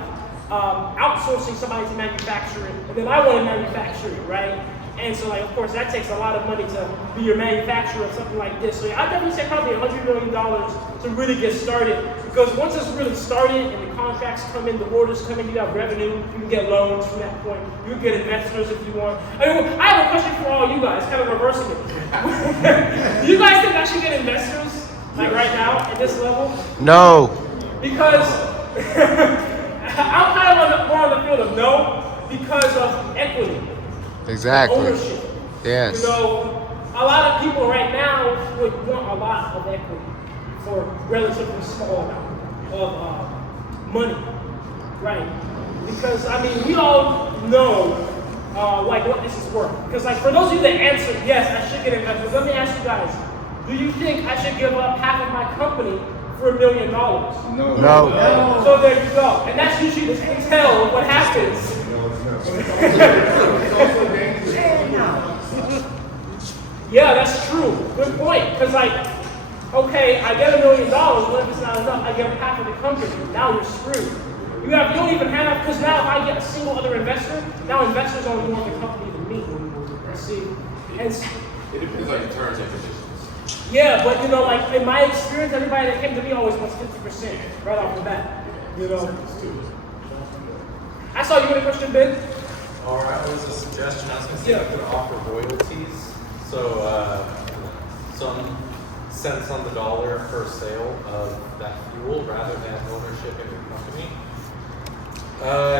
outsourcing somebody to manufacture it. And then I want to manufacture it, right? And so, like, of course, that takes a lot of money to be your manufacturer of something like this. So yeah, I'd definitely say probably $100 million to really get started. Because once it's really started and the contracts come in, the orders come in, you have revenue, you can get loans from that point. You can get investors if you want. I mean, I have a question for all you guys, kind of reversing it. Do you guys think I should get investors, like right now, at this level? No. Because I'm kind of more on the field of no, because of equity. Exactly. Ownership. Yes. You know, a lot of people right now would want a lot of equity for relatively small amount of money, right? Because I mean, we all know like what this is worth. Because like for those of you that answered yes, I should get investors. Let me ask you guys: do you think I should give up half of my company for $1 million? No. So there you go, and that's usually the tell of what happens. Yeah, that's true. Good point. Because like, okay, I get $1 million. What if it's not enough? I get half of the company. Now you're screwed. You don't even have, because now if I get a single other investor, now investors own more of the company than me. You see, and it depends on your terms and conditions. Yeah, but you know, like in my experience, everybody that came to me always wants 50% right off the bat. You know. I saw you with a question, Ben. All right, it was a suggestion. I was going to see if I could offer royalties. So some cents on the dollar per sale of that fuel rather than ownership in your company.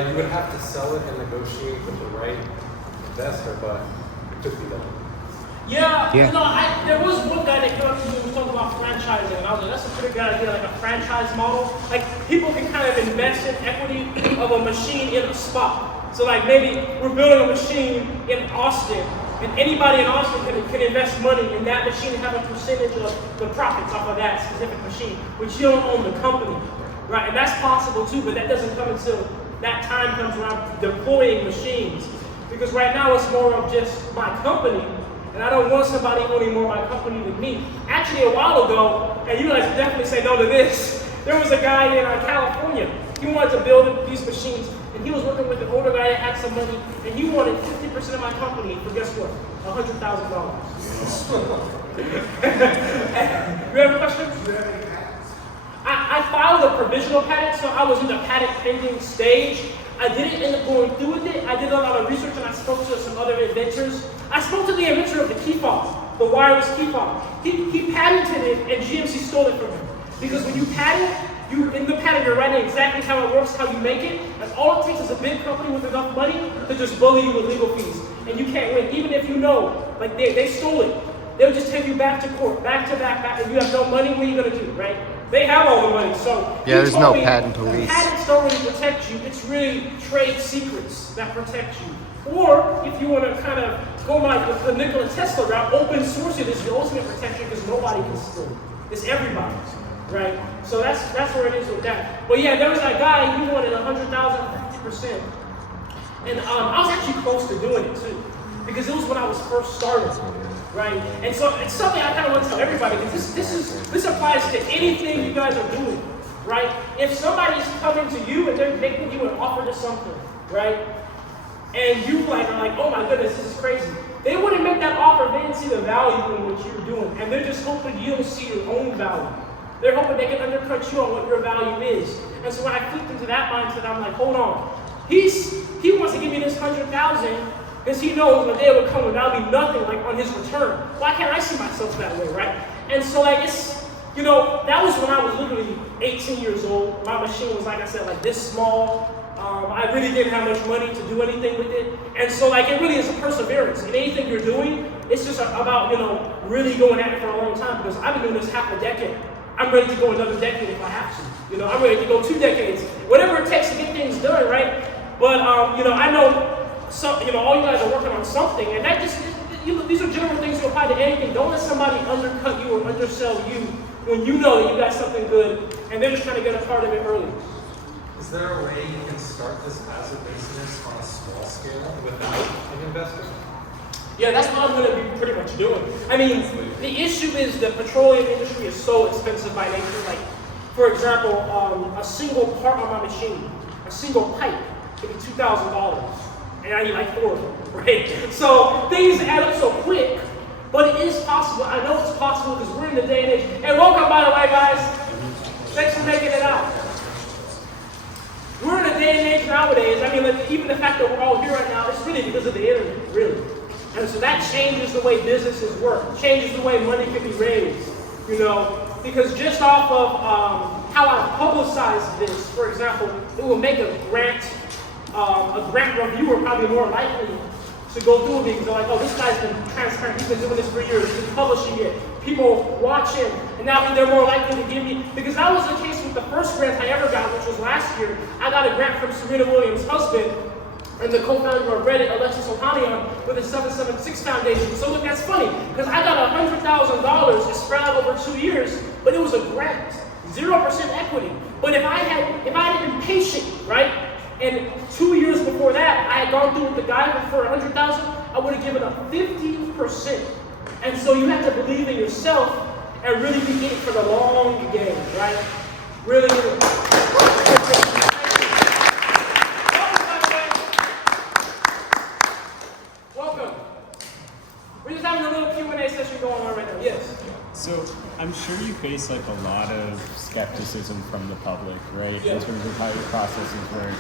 You would have to sell it and negotiate with the right investor, but it could be done. Yeah. You know, there was one guy that came up to me and was talking about franchising, and I was like, that's a pretty good idea, like a franchise model. Like, people can kind of invest in equity of a machine in a spot. So, like, maybe we're building a machine in Austin, and anybody in Austin can invest money in that machine and have a percentage of the profits off of that specific machine, which you don't own the company, right? And that's possible too, but that doesn't come until that time comes around deploying machines. Because right now it's more of just my company, and I don't want somebody owning more of my company than me. Actually, a while ago, and you guys definitely say no to this, there was a guy in California. He wanted to build these machines, and he was working with an older guy that had some money, and he wanted 50% of my company for guess what? $100,000. You have a question? I filed a provisional patent, so I was in the patent pending stage. I didn't end up going through with it. I did a lot of research and I spoke to some other inventors. I spoke to the inventor of the key fob, the wireless key fob. He patented it and GMC stole it from him. Because when you patent, in the patent you're writing exactly how it works, how you make it, and all it takes is a big company with enough money to just bully you with legal fees. And you can't win, even if you know, like they stole it. They'll just take you back to court, back to back, and you have no money, what are you gonna do, right? They have all the money. So yeah, there's no patent police. Patents don't really protect you. It's really trade secrets that protect you. Or if you want to kind of go like the Nikola Tesla route, open source it is the ultimate protection because nobody can steal it. It's everybody's, right? So that's where it is with that. But yeah, there was that guy, he wanted 100,000, 50%. And I was actually close to doing it too, because it was when I was first starting, right? And so it's something I kind of want to tell everybody, because this applies to anything you guys are doing, right? If somebody's coming to you and they're making you an offer to something, right? And you are like, oh my goodness, this is crazy. They wouldn't make that offer if they didn't see the value in what you're doing. And they're just hoping you don't see your own value. They're hoping they can undercut you on what your value is. And so when I clicked into that mindset, I'm like, hold on. He wants to give me this 100,000 because he knows the day will come and that'll be nothing like on his return. Why can't I see myself that way, right? And so like it's, you know, that was when I was literally 18 years old. My machine was, like I said, like this small. I really didn't have much money to do anything with it. And so like it really is a perseverance. In anything you're doing, it's just about, you know, really going at it for a long time, because I've been doing this half a decade. I'm ready to go another decade if I have to. You know, I'm ready to go 2 decades. Whatever it takes to get things done, right? But, you know, I know, you know, all you guys are working on something, and that just, you know, these are general things that apply to anything. Don't let somebody undercut you or undersell you when you know that you got something good, and they're just trying to get a part of it early. Is there a way you can start this as a business on a small scale without an investor? Yeah, that's what I'm going to be pretty much doing. I mean, the issue is the petroleum industry is so expensive by nature. Like, for example, a single part on my machine, a single pipe, could be $2,000, and I need like 4 of them, right? So things add up so quick, but it is possible. I know it's possible because we're in the day and age. And welcome, by the way, guys. Thanks for making it out. We're in a day and age nowadays. I mean, like, even the fact that we're all here right now, it's really because of the internet, really. And so that changes the way businesses work, changes the way money can be raised, you know, because just off of how I publicize this, for example, it will make a grant reviewer probably more likely to go through it because they're like, oh, this guy's been transparent, he's been doing this for years, he's been publishing it, people watch him, and now they're more likely to give me, because that was the case with the first grant I ever got, which was last year. I got a grant from Serena Williams' husband, and the co-founder of Reddit, Alexis Ohanian, with the 776 Foundation. So look, that's funny, because I got $100,000 to spread out over 2 years, but it was a grant, 0% equity. But if I had been patient, right, and 2 years before that, I had gone through with the guy for $100,000, I would have given up 50%. And so you have to believe in yourself and really be in it for the long game, right? Really. Welcome. We're just having a little Q&A session going on right now. Yes. So I'm sure you face like a lot of skepticism from the public, right? Yeah. In terms of how your processes work.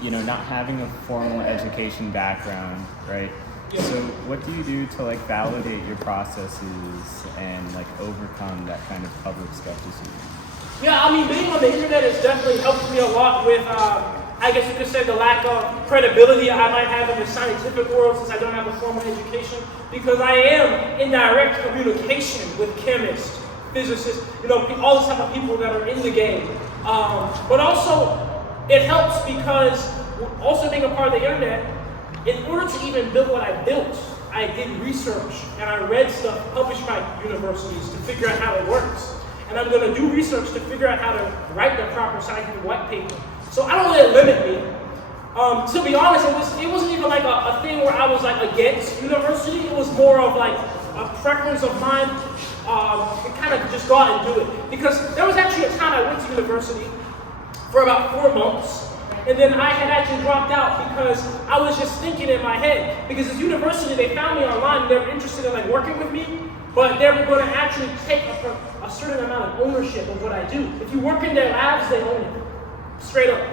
You know, not having a formal education background, right? Yeah. So what do you do to like validate your processes and like overcome that kind of public skepticism? Yeah, I mean, being on the internet has definitely helped me a lot with, I guess you could say, the lack of credibility I might have in the scientific world since I don't have a formal education, because I am in direct communication with chemists, physicists, you know, all the type of people that are in the game. But also, it helps because also being a part of the internet, in order to even build what I built, I did research and I read stuff published by universities to figure out how it works. And I'm going to do research to figure out how to write the proper scientific white paper. So I don't let it limit me. To be honest, it wasn't even like a thing where I was like against university. It was more of like a preference of mine to kind of just go out and do it. Because there was actually a time I went to university for about 4 months. And then I had actually dropped out because I was just thinking in my head. Because at university, they found me online and they were interested in like working with me, but they were going to actually take a certain amount of ownership of what I do. If you work in their labs, they own it, straight up.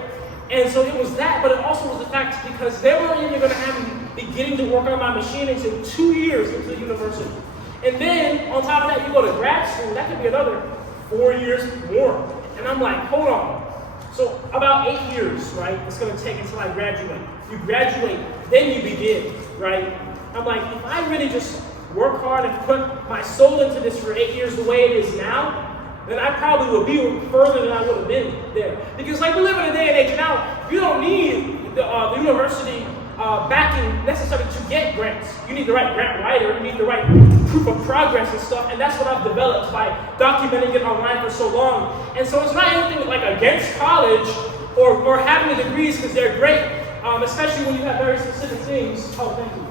And so it was that, but it also was the fact because they weren't even going to have me beginning to work on my machine until 2 years into the university. And then on top of that, you go to grad school, that could be another 4 years more. And I'm like, hold on. So about 8 years, right, it's going to take until I graduate. You graduate, then you begin, right? I'm like, if I really just work hard and put my soul into this for 8 years the way it is now, then I probably would be further than I would have been there. Because like we live in a day and age now, you don't need the university backing necessary to get grants. You need the right grant writer, you need the right proof of progress and stuff, and that's what I've developed by documenting it online for so long. And so it's not anything like against college or having the degrees because they're great, especially when you have very specific things. Oh, thank you.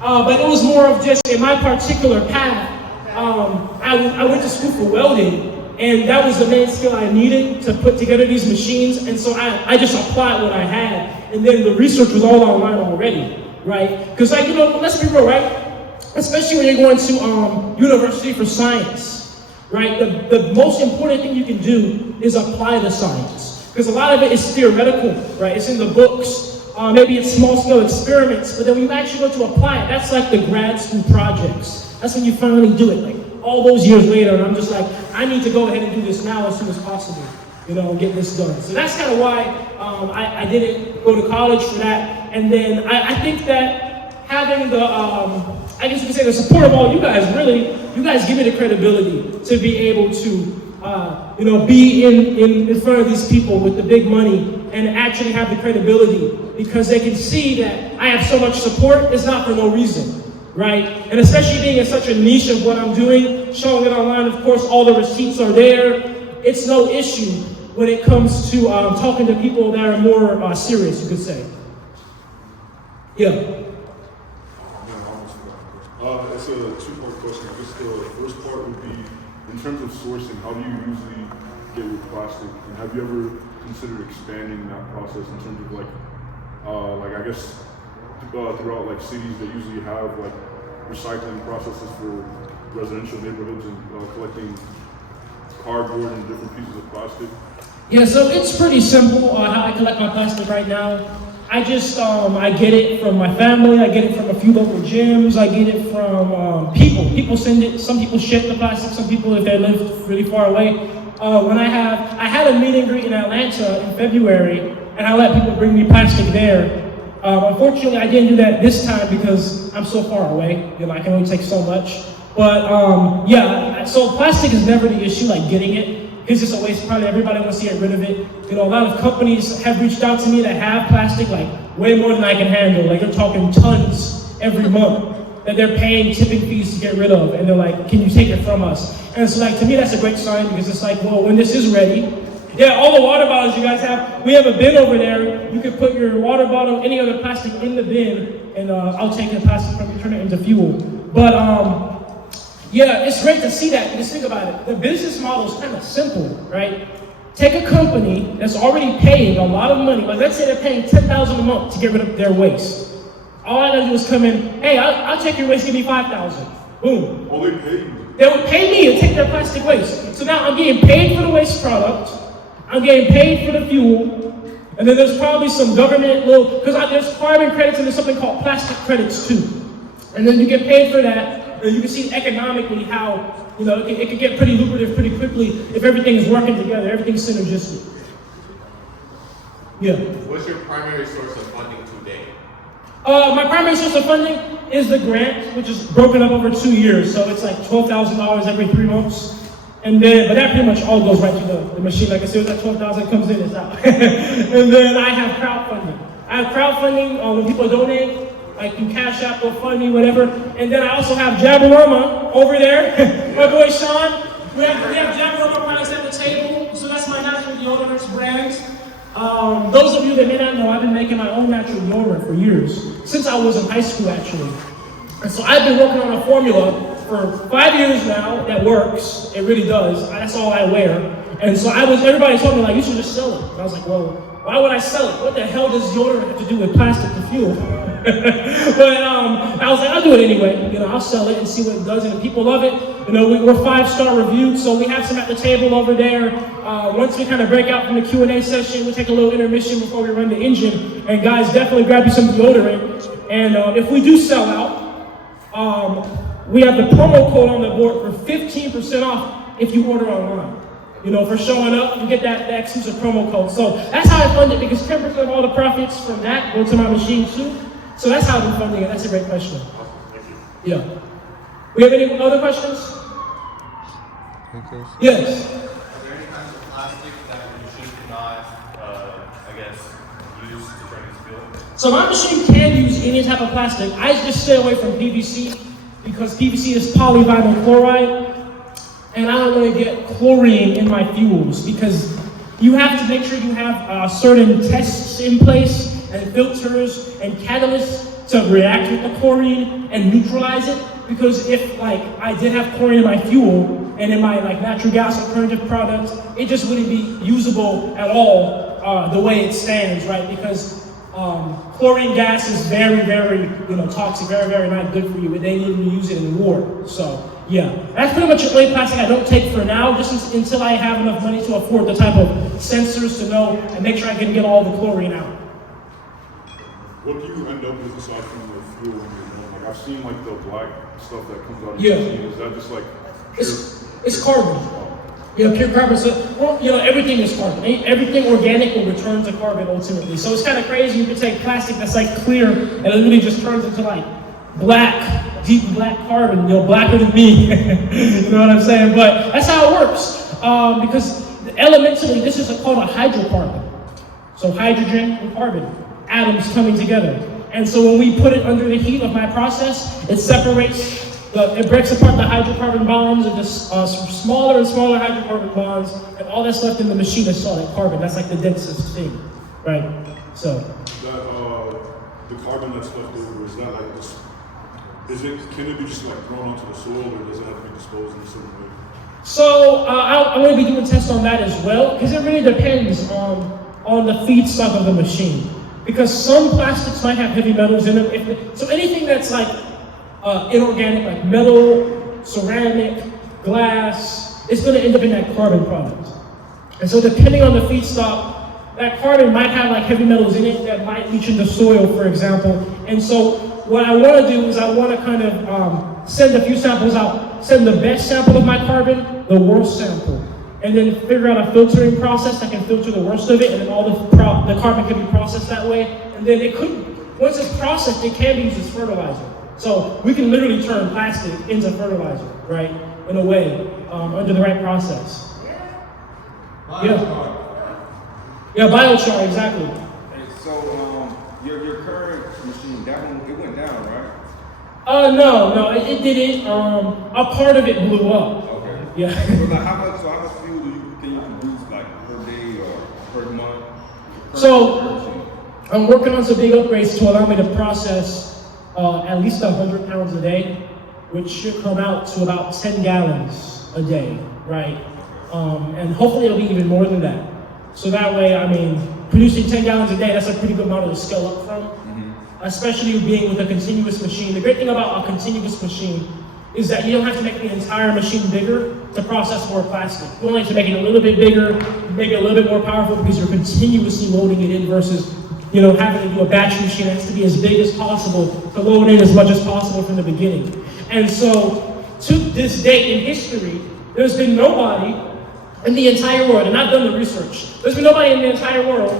But it was more of just in my particular path. I went to school for welding, and that was the main skill I needed to put together these machines. And so I just applied what I had, and then the research was all online already, right? Because like, let's be real, right? Especially when you're going to university for science, right? The most important thing you can do is apply the science. Because a lot of it is theoretical, right? It's in the books. Maybe it's small-scale experiments, but then when you actually go to apply it, that's like the grad school projects. That's when you finally do it, like all those years later, and I'm just like, I need to go ahead and do this now as soon as possible, and get this done. So that's kind of why I didn't go to college for that. And then I think that having the, I guess you could say the support of all you guys, really, you guys give me the credibility to be able to be in front of these people with the big money and actually have the credibility, because they can see that I have so much support. It's not for no reason, right? And especially being in such a niche of what I'm doing, showing it online, of course, all the receipts are there. It's no issue when it comes to talking to people that are more serious, you could say. Yeah. It's a two-part question. I guess the first part would be, in terms of sourcing, how do you usually get with plastic? And have you ever considered expanding that process in terms of I guess throughout like cities that usually have like recycling processes for residential neighborhoods and collecting cardboard and different pieces of plastic? Yeah, so it's pretty simple how I collect my plastic right now. I just, I get it from my family, I get it from a few local gyms, I get it from people. People send it, some people ship the plastic, some people, if they live really far away. I had a meet and greet in Atlanta in February, and I let people bring me plastic there. Unfortunately, I didn't do that this time because I'm so far away, I can only take so much. But yeah, so plastic is never the issue, like getting it. It's just a waste product. Everybody wants to get rid of it. A lot of companies have reached out to me that have plastic, like way more than I can handle. Like they're talking tons every month that they're paying tipping fees to get rid of. And they're like, can you take it from us? And so like, to me, that's a great sign, because it's like, well, when this is ready, yeah, all the water bottles you guys have, we have a bin over there. You can put your water bottle, any other plastic in the bin, and I'll take the plastic from you, turn it into fuel. But yeah, it's great to see that, because think about it. The business model is kind of simple, right? Take a company that's already paying a lot of money, like let's say they're paying $10,000 a month to get rid of their waste. All I gotta do is come in, hey, I'll take your waste, give me $5,000. Boom. Oh, they pay you? They would pay me to take their plastic waste. So now I'm getting paid for the waste product, I'm getting paid for the fuel, and then there's probably some government because there's carbon credits and there's something called plastic credits too. And then you get paid for that. And you can see economically how it can get pretty lucrative pretty quickly if everything is working together, everything's synergistic. Yeah. What's your primary source of funding today? My primary source of funding is the grant, which is broken up over 2 years. So it's like $12,000 every 3 months. But that pretty much all goes right to the machine. Like I said, that $12,000 comes in, it's out. And then I have crowdfunding. When people donate, like through Cash App, GoFundMe, whatever. And then I also have Jabberama over there. My boy Sean. We have Jabberama products at the table. So that's my natural deodorants brand. Those of you that may not know, I've been making my own natural deodorant for years. Since I was in high school, actually. And so I've been working on a formula for 5 years now that works. It really does. That's all I wear. And so everybody told me, like, you should just sell it. And I was like, well, why would I sell it? What the hell does deodorant have to do with plastic and fuel? But I was like, I'll do it anyway. I'll sell it and see what it does. And if people love it, we're 5-star reviewed. So we have some at the table over there. Once we kind of break out from the Q&A session, we'll take a little intermission before we run the engine. And guys, definitely grab you some deodorant. And if we do sell out, we have the promo code on the board for 15% off if you order online. For showing up, you get that exclusive promo code. So that's how I fund it, because 10% of all the profits from that go to my machine too. So that's how I've been funding it. That's a great question. Yeah. We have any other questions? Yes. Are there any kinds of plastic that your machine cannot, I guess, use to turn into fuel? So my machine can use any type of plastic. I just stay away from PVC because PVC is polyvinyl chloride, and I don't want to get chlorine in my fuels because you have to make sure you have certain tests in place and filters and catalysts to react with the chlorine and neutralize it. Because if like I did have chlorine in my fuel and in my like natural gas alternative product, it just wouldn't be usable at all the way it stands, right? Because chlorine gas is very, very toxic, very, very not good for you. They need to use it in war. So yeah, that's pretty much the only plastic I don't take for now, just until I have enough money to afford the type of sensors to know and make sure I can get all the chlorine out. What do you end up with aside from the fuel when you're done? Like I've seen like the black stuff that comes out of the machine. Is that just like it's carbon. Pure carbon. So everything is carbon. Everything organic will return to carbon ultimately. So it's kind of crazy. You can take plastic that's like clear and it literally just turns into like black, deep black carbon. Blacker than me. You know what I'm saying? But that's how it works. Because elementally, this is called a hydrocarbon. So hydrogen and carbon atoms coming together. And so when we put it under the heat of my process, it separates. It breaks apart the hydrocarbon bonds into smaller and smaller hydrocarbon bonds, and all that's left in the machine is solid carbon. That's like the densest thing, right? So the carbon that's left over, is that like this? Can it be just like thrown onto the soil, or does it have to be disposed in a certain way? So I'm going to be doing tests on that as well, because it really depends on the feedstock of the machine. Because some plastics might have heavy metals in them. So anything that's like inorganic, like metal, ceramic, glass, it's going to end up in that carbon product. And so depending on the feedstock, that carbon might have like heavy metals in it that might leach into soil, for example. And so what I want to do is I want to kind of send a few samples out, send the best sample of my carbon, the worst sample, and then figure out a filtering process that can filter the worst of it, and then all the carbon can be processed that way. And then once it's processed, it can be used as fertilizer. So we can literally turn plastic into fertilizer, right? In a way, under the right process. Yeah, biochar, exactly. Hey, so your current machine, that one, it went down, right? No, it didn't. A part of it blew up. Okay. Yeah. So now how much fuel can you produce like per day or per month? So I'm working on some big upgrades to allow me to process at least 100 pounds a day, which should come out to about 10 gallons a day, right? And hopefully it'll be even more than that. So that way, producing 10 gallons a day, that's a pretty good model to scale up from, especially being with a continuous machine. The great thing about a continuous machine is that you don't have to make the entire machine bigger to process more plastic. You only have to make it a little bit bigger, make it a little bit more powerful because you're continuously loading it in versus having to do a batch machine that has to be as big as possible to load in as much as possible from the beginning. And so, to this date in history, there's been nobody in the entire world, and I've done the research, there's been nobody in the entire world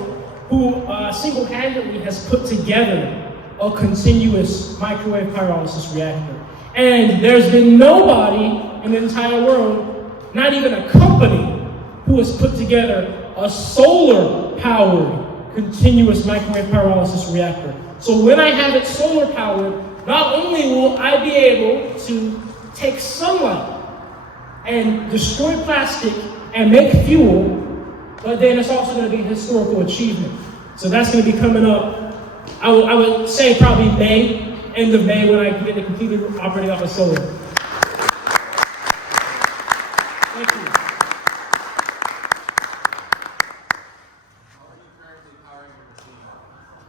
who single-handedly has put together a continuous microwave pyrolysis reactor. And there's been nobody in the entire world, not even a company, who has put together a solar-powered continuous microwave pyrolysis reactor. So when I have it solar powered, not only will I be able to take sunlight and destroy plastic and make fuel, but then it's also going to be a historical achievement. So that's going to be coming up, I would say probably May, end of May, when I get it completely operating off of solar. Thank you.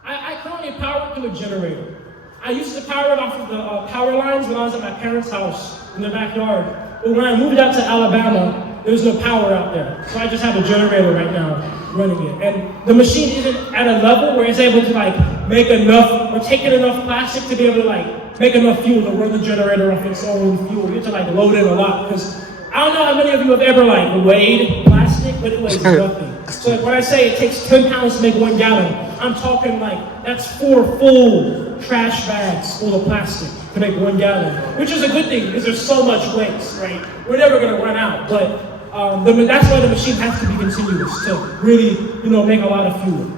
I currently power it through a generator. I used to power it off of the power lines when I was at my parents' house in the backyard. But when I moved out to Alabama, there was no power out there. So I just have a generator right now running it. And the machine isn't at a level where it's able to make enough or take in enough plastic to be able to make enough fuel to run the generator off its own fuel. You have to load in a lot because I don't know how many of you have ever weighed plastic, but it weighs nothing. So when I say it takes 10 pounds to make 1 gallon, I'm talking like, that's 4 full trash bags full of plastic to make 1 gallon, which is a good thing because there's so much waste, right? We're never gonna run out, but that's why the machine has to be continuous to really, make a lot of fuel.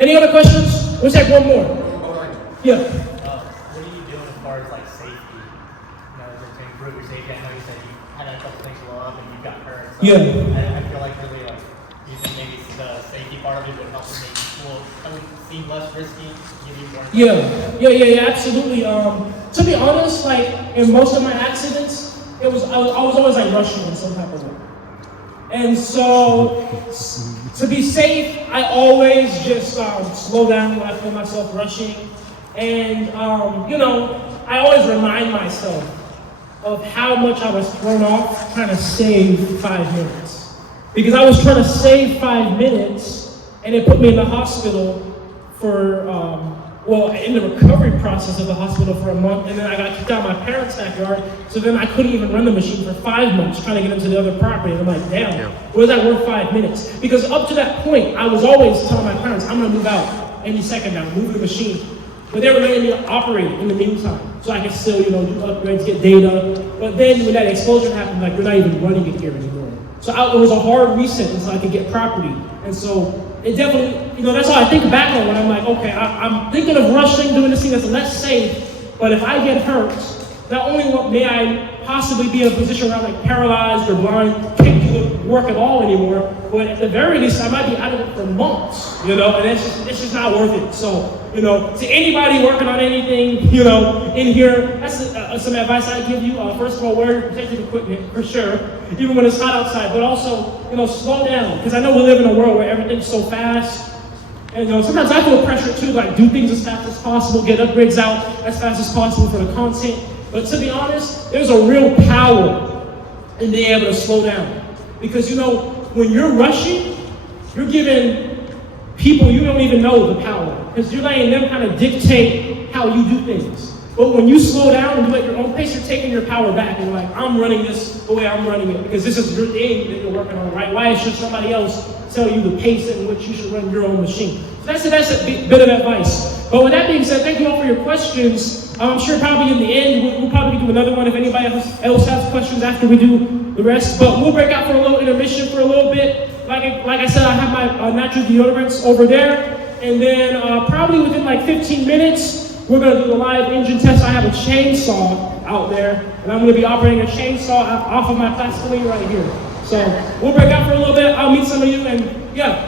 Any other questions? We'll take one more. Yeah. What are you doing as far as like safety? To improve your safety? I know you said you had a couple things blow up and you got hurt. So Yeah. I feel like really like, do you think maybe the safety part of it would help to make people seem less risky? Give you more Yeah, absolutely. To be honest, like in most of my accidents, I was always like rushing in some type of way. And so, to be safe, I always just slow down when I feel myself rushing. And, I always remind myself of how much I was thrown off trying to save 5 minutes. Because I was trying to save 5 minutes, and it put me in the hospital for, in the recovery process of the hospital for a month, and then I got kicked out of my parents' backyard, so then I couldn't even run the machine for 5 months trying to get into the other property. And I'm like, damn, was that worth 5 minutes? Because up to that point, I was always telling my parents, I'm gonna move out any second now, move the machine. But they were letting me operate in the meantime, so I could still, do upgrades, get data. But then when that explosion happened, like, we're not even running it here anymore. So it was a hard reset until I could get property. And so it definitely, that's how I think back on when I'm like, okay, I'm thinking of rushing, doing this thing that's less safe, but if I get hurt, not only may I possibly be in a position where I'm like paralyzed or blind, can't do the work at all anymore, but at the very least, I might be out of it for months, and it's just not worth it. So, to anybody working on anything, in here, that's some advice I give you. First of all, wear protective equipment, for sure, even when it's hot outside, but also, slow down, because I know we live in a world where everything's so fast. And sometimes I feel pressure too, like do things as fast as possible, get upgrades out as fast as possible for the content. But to be honest, there's a real power in being able to slow down. Because when you're rushing, you're giving people you don't even know the power. Because you're letting them kind of dictate how you do things. But when you slow down and do it at your own pace, you're taking your power back and you're like, I'm running this the way I'm running it. Because this is your thing that you're working on, right? Why should somebody else tell you the pace in which you should run your own machine? So that's a bit of advice. But with that being said, thank you all for your questions. I'm sure probably in the end, we'll probably do another one if anybody else has questions after we do the rest. But we'll break out for a little intermission for a little bit. Like I said, I have my natural deodorants over there. And then probably within like 15 minutes, we're going to do the live engine test. I have a chainsaw out there, and I'm going to be operating a chainsaw off of my plastiline right here. So we'll break out for a little bit. I'll meet some of you, and yeah,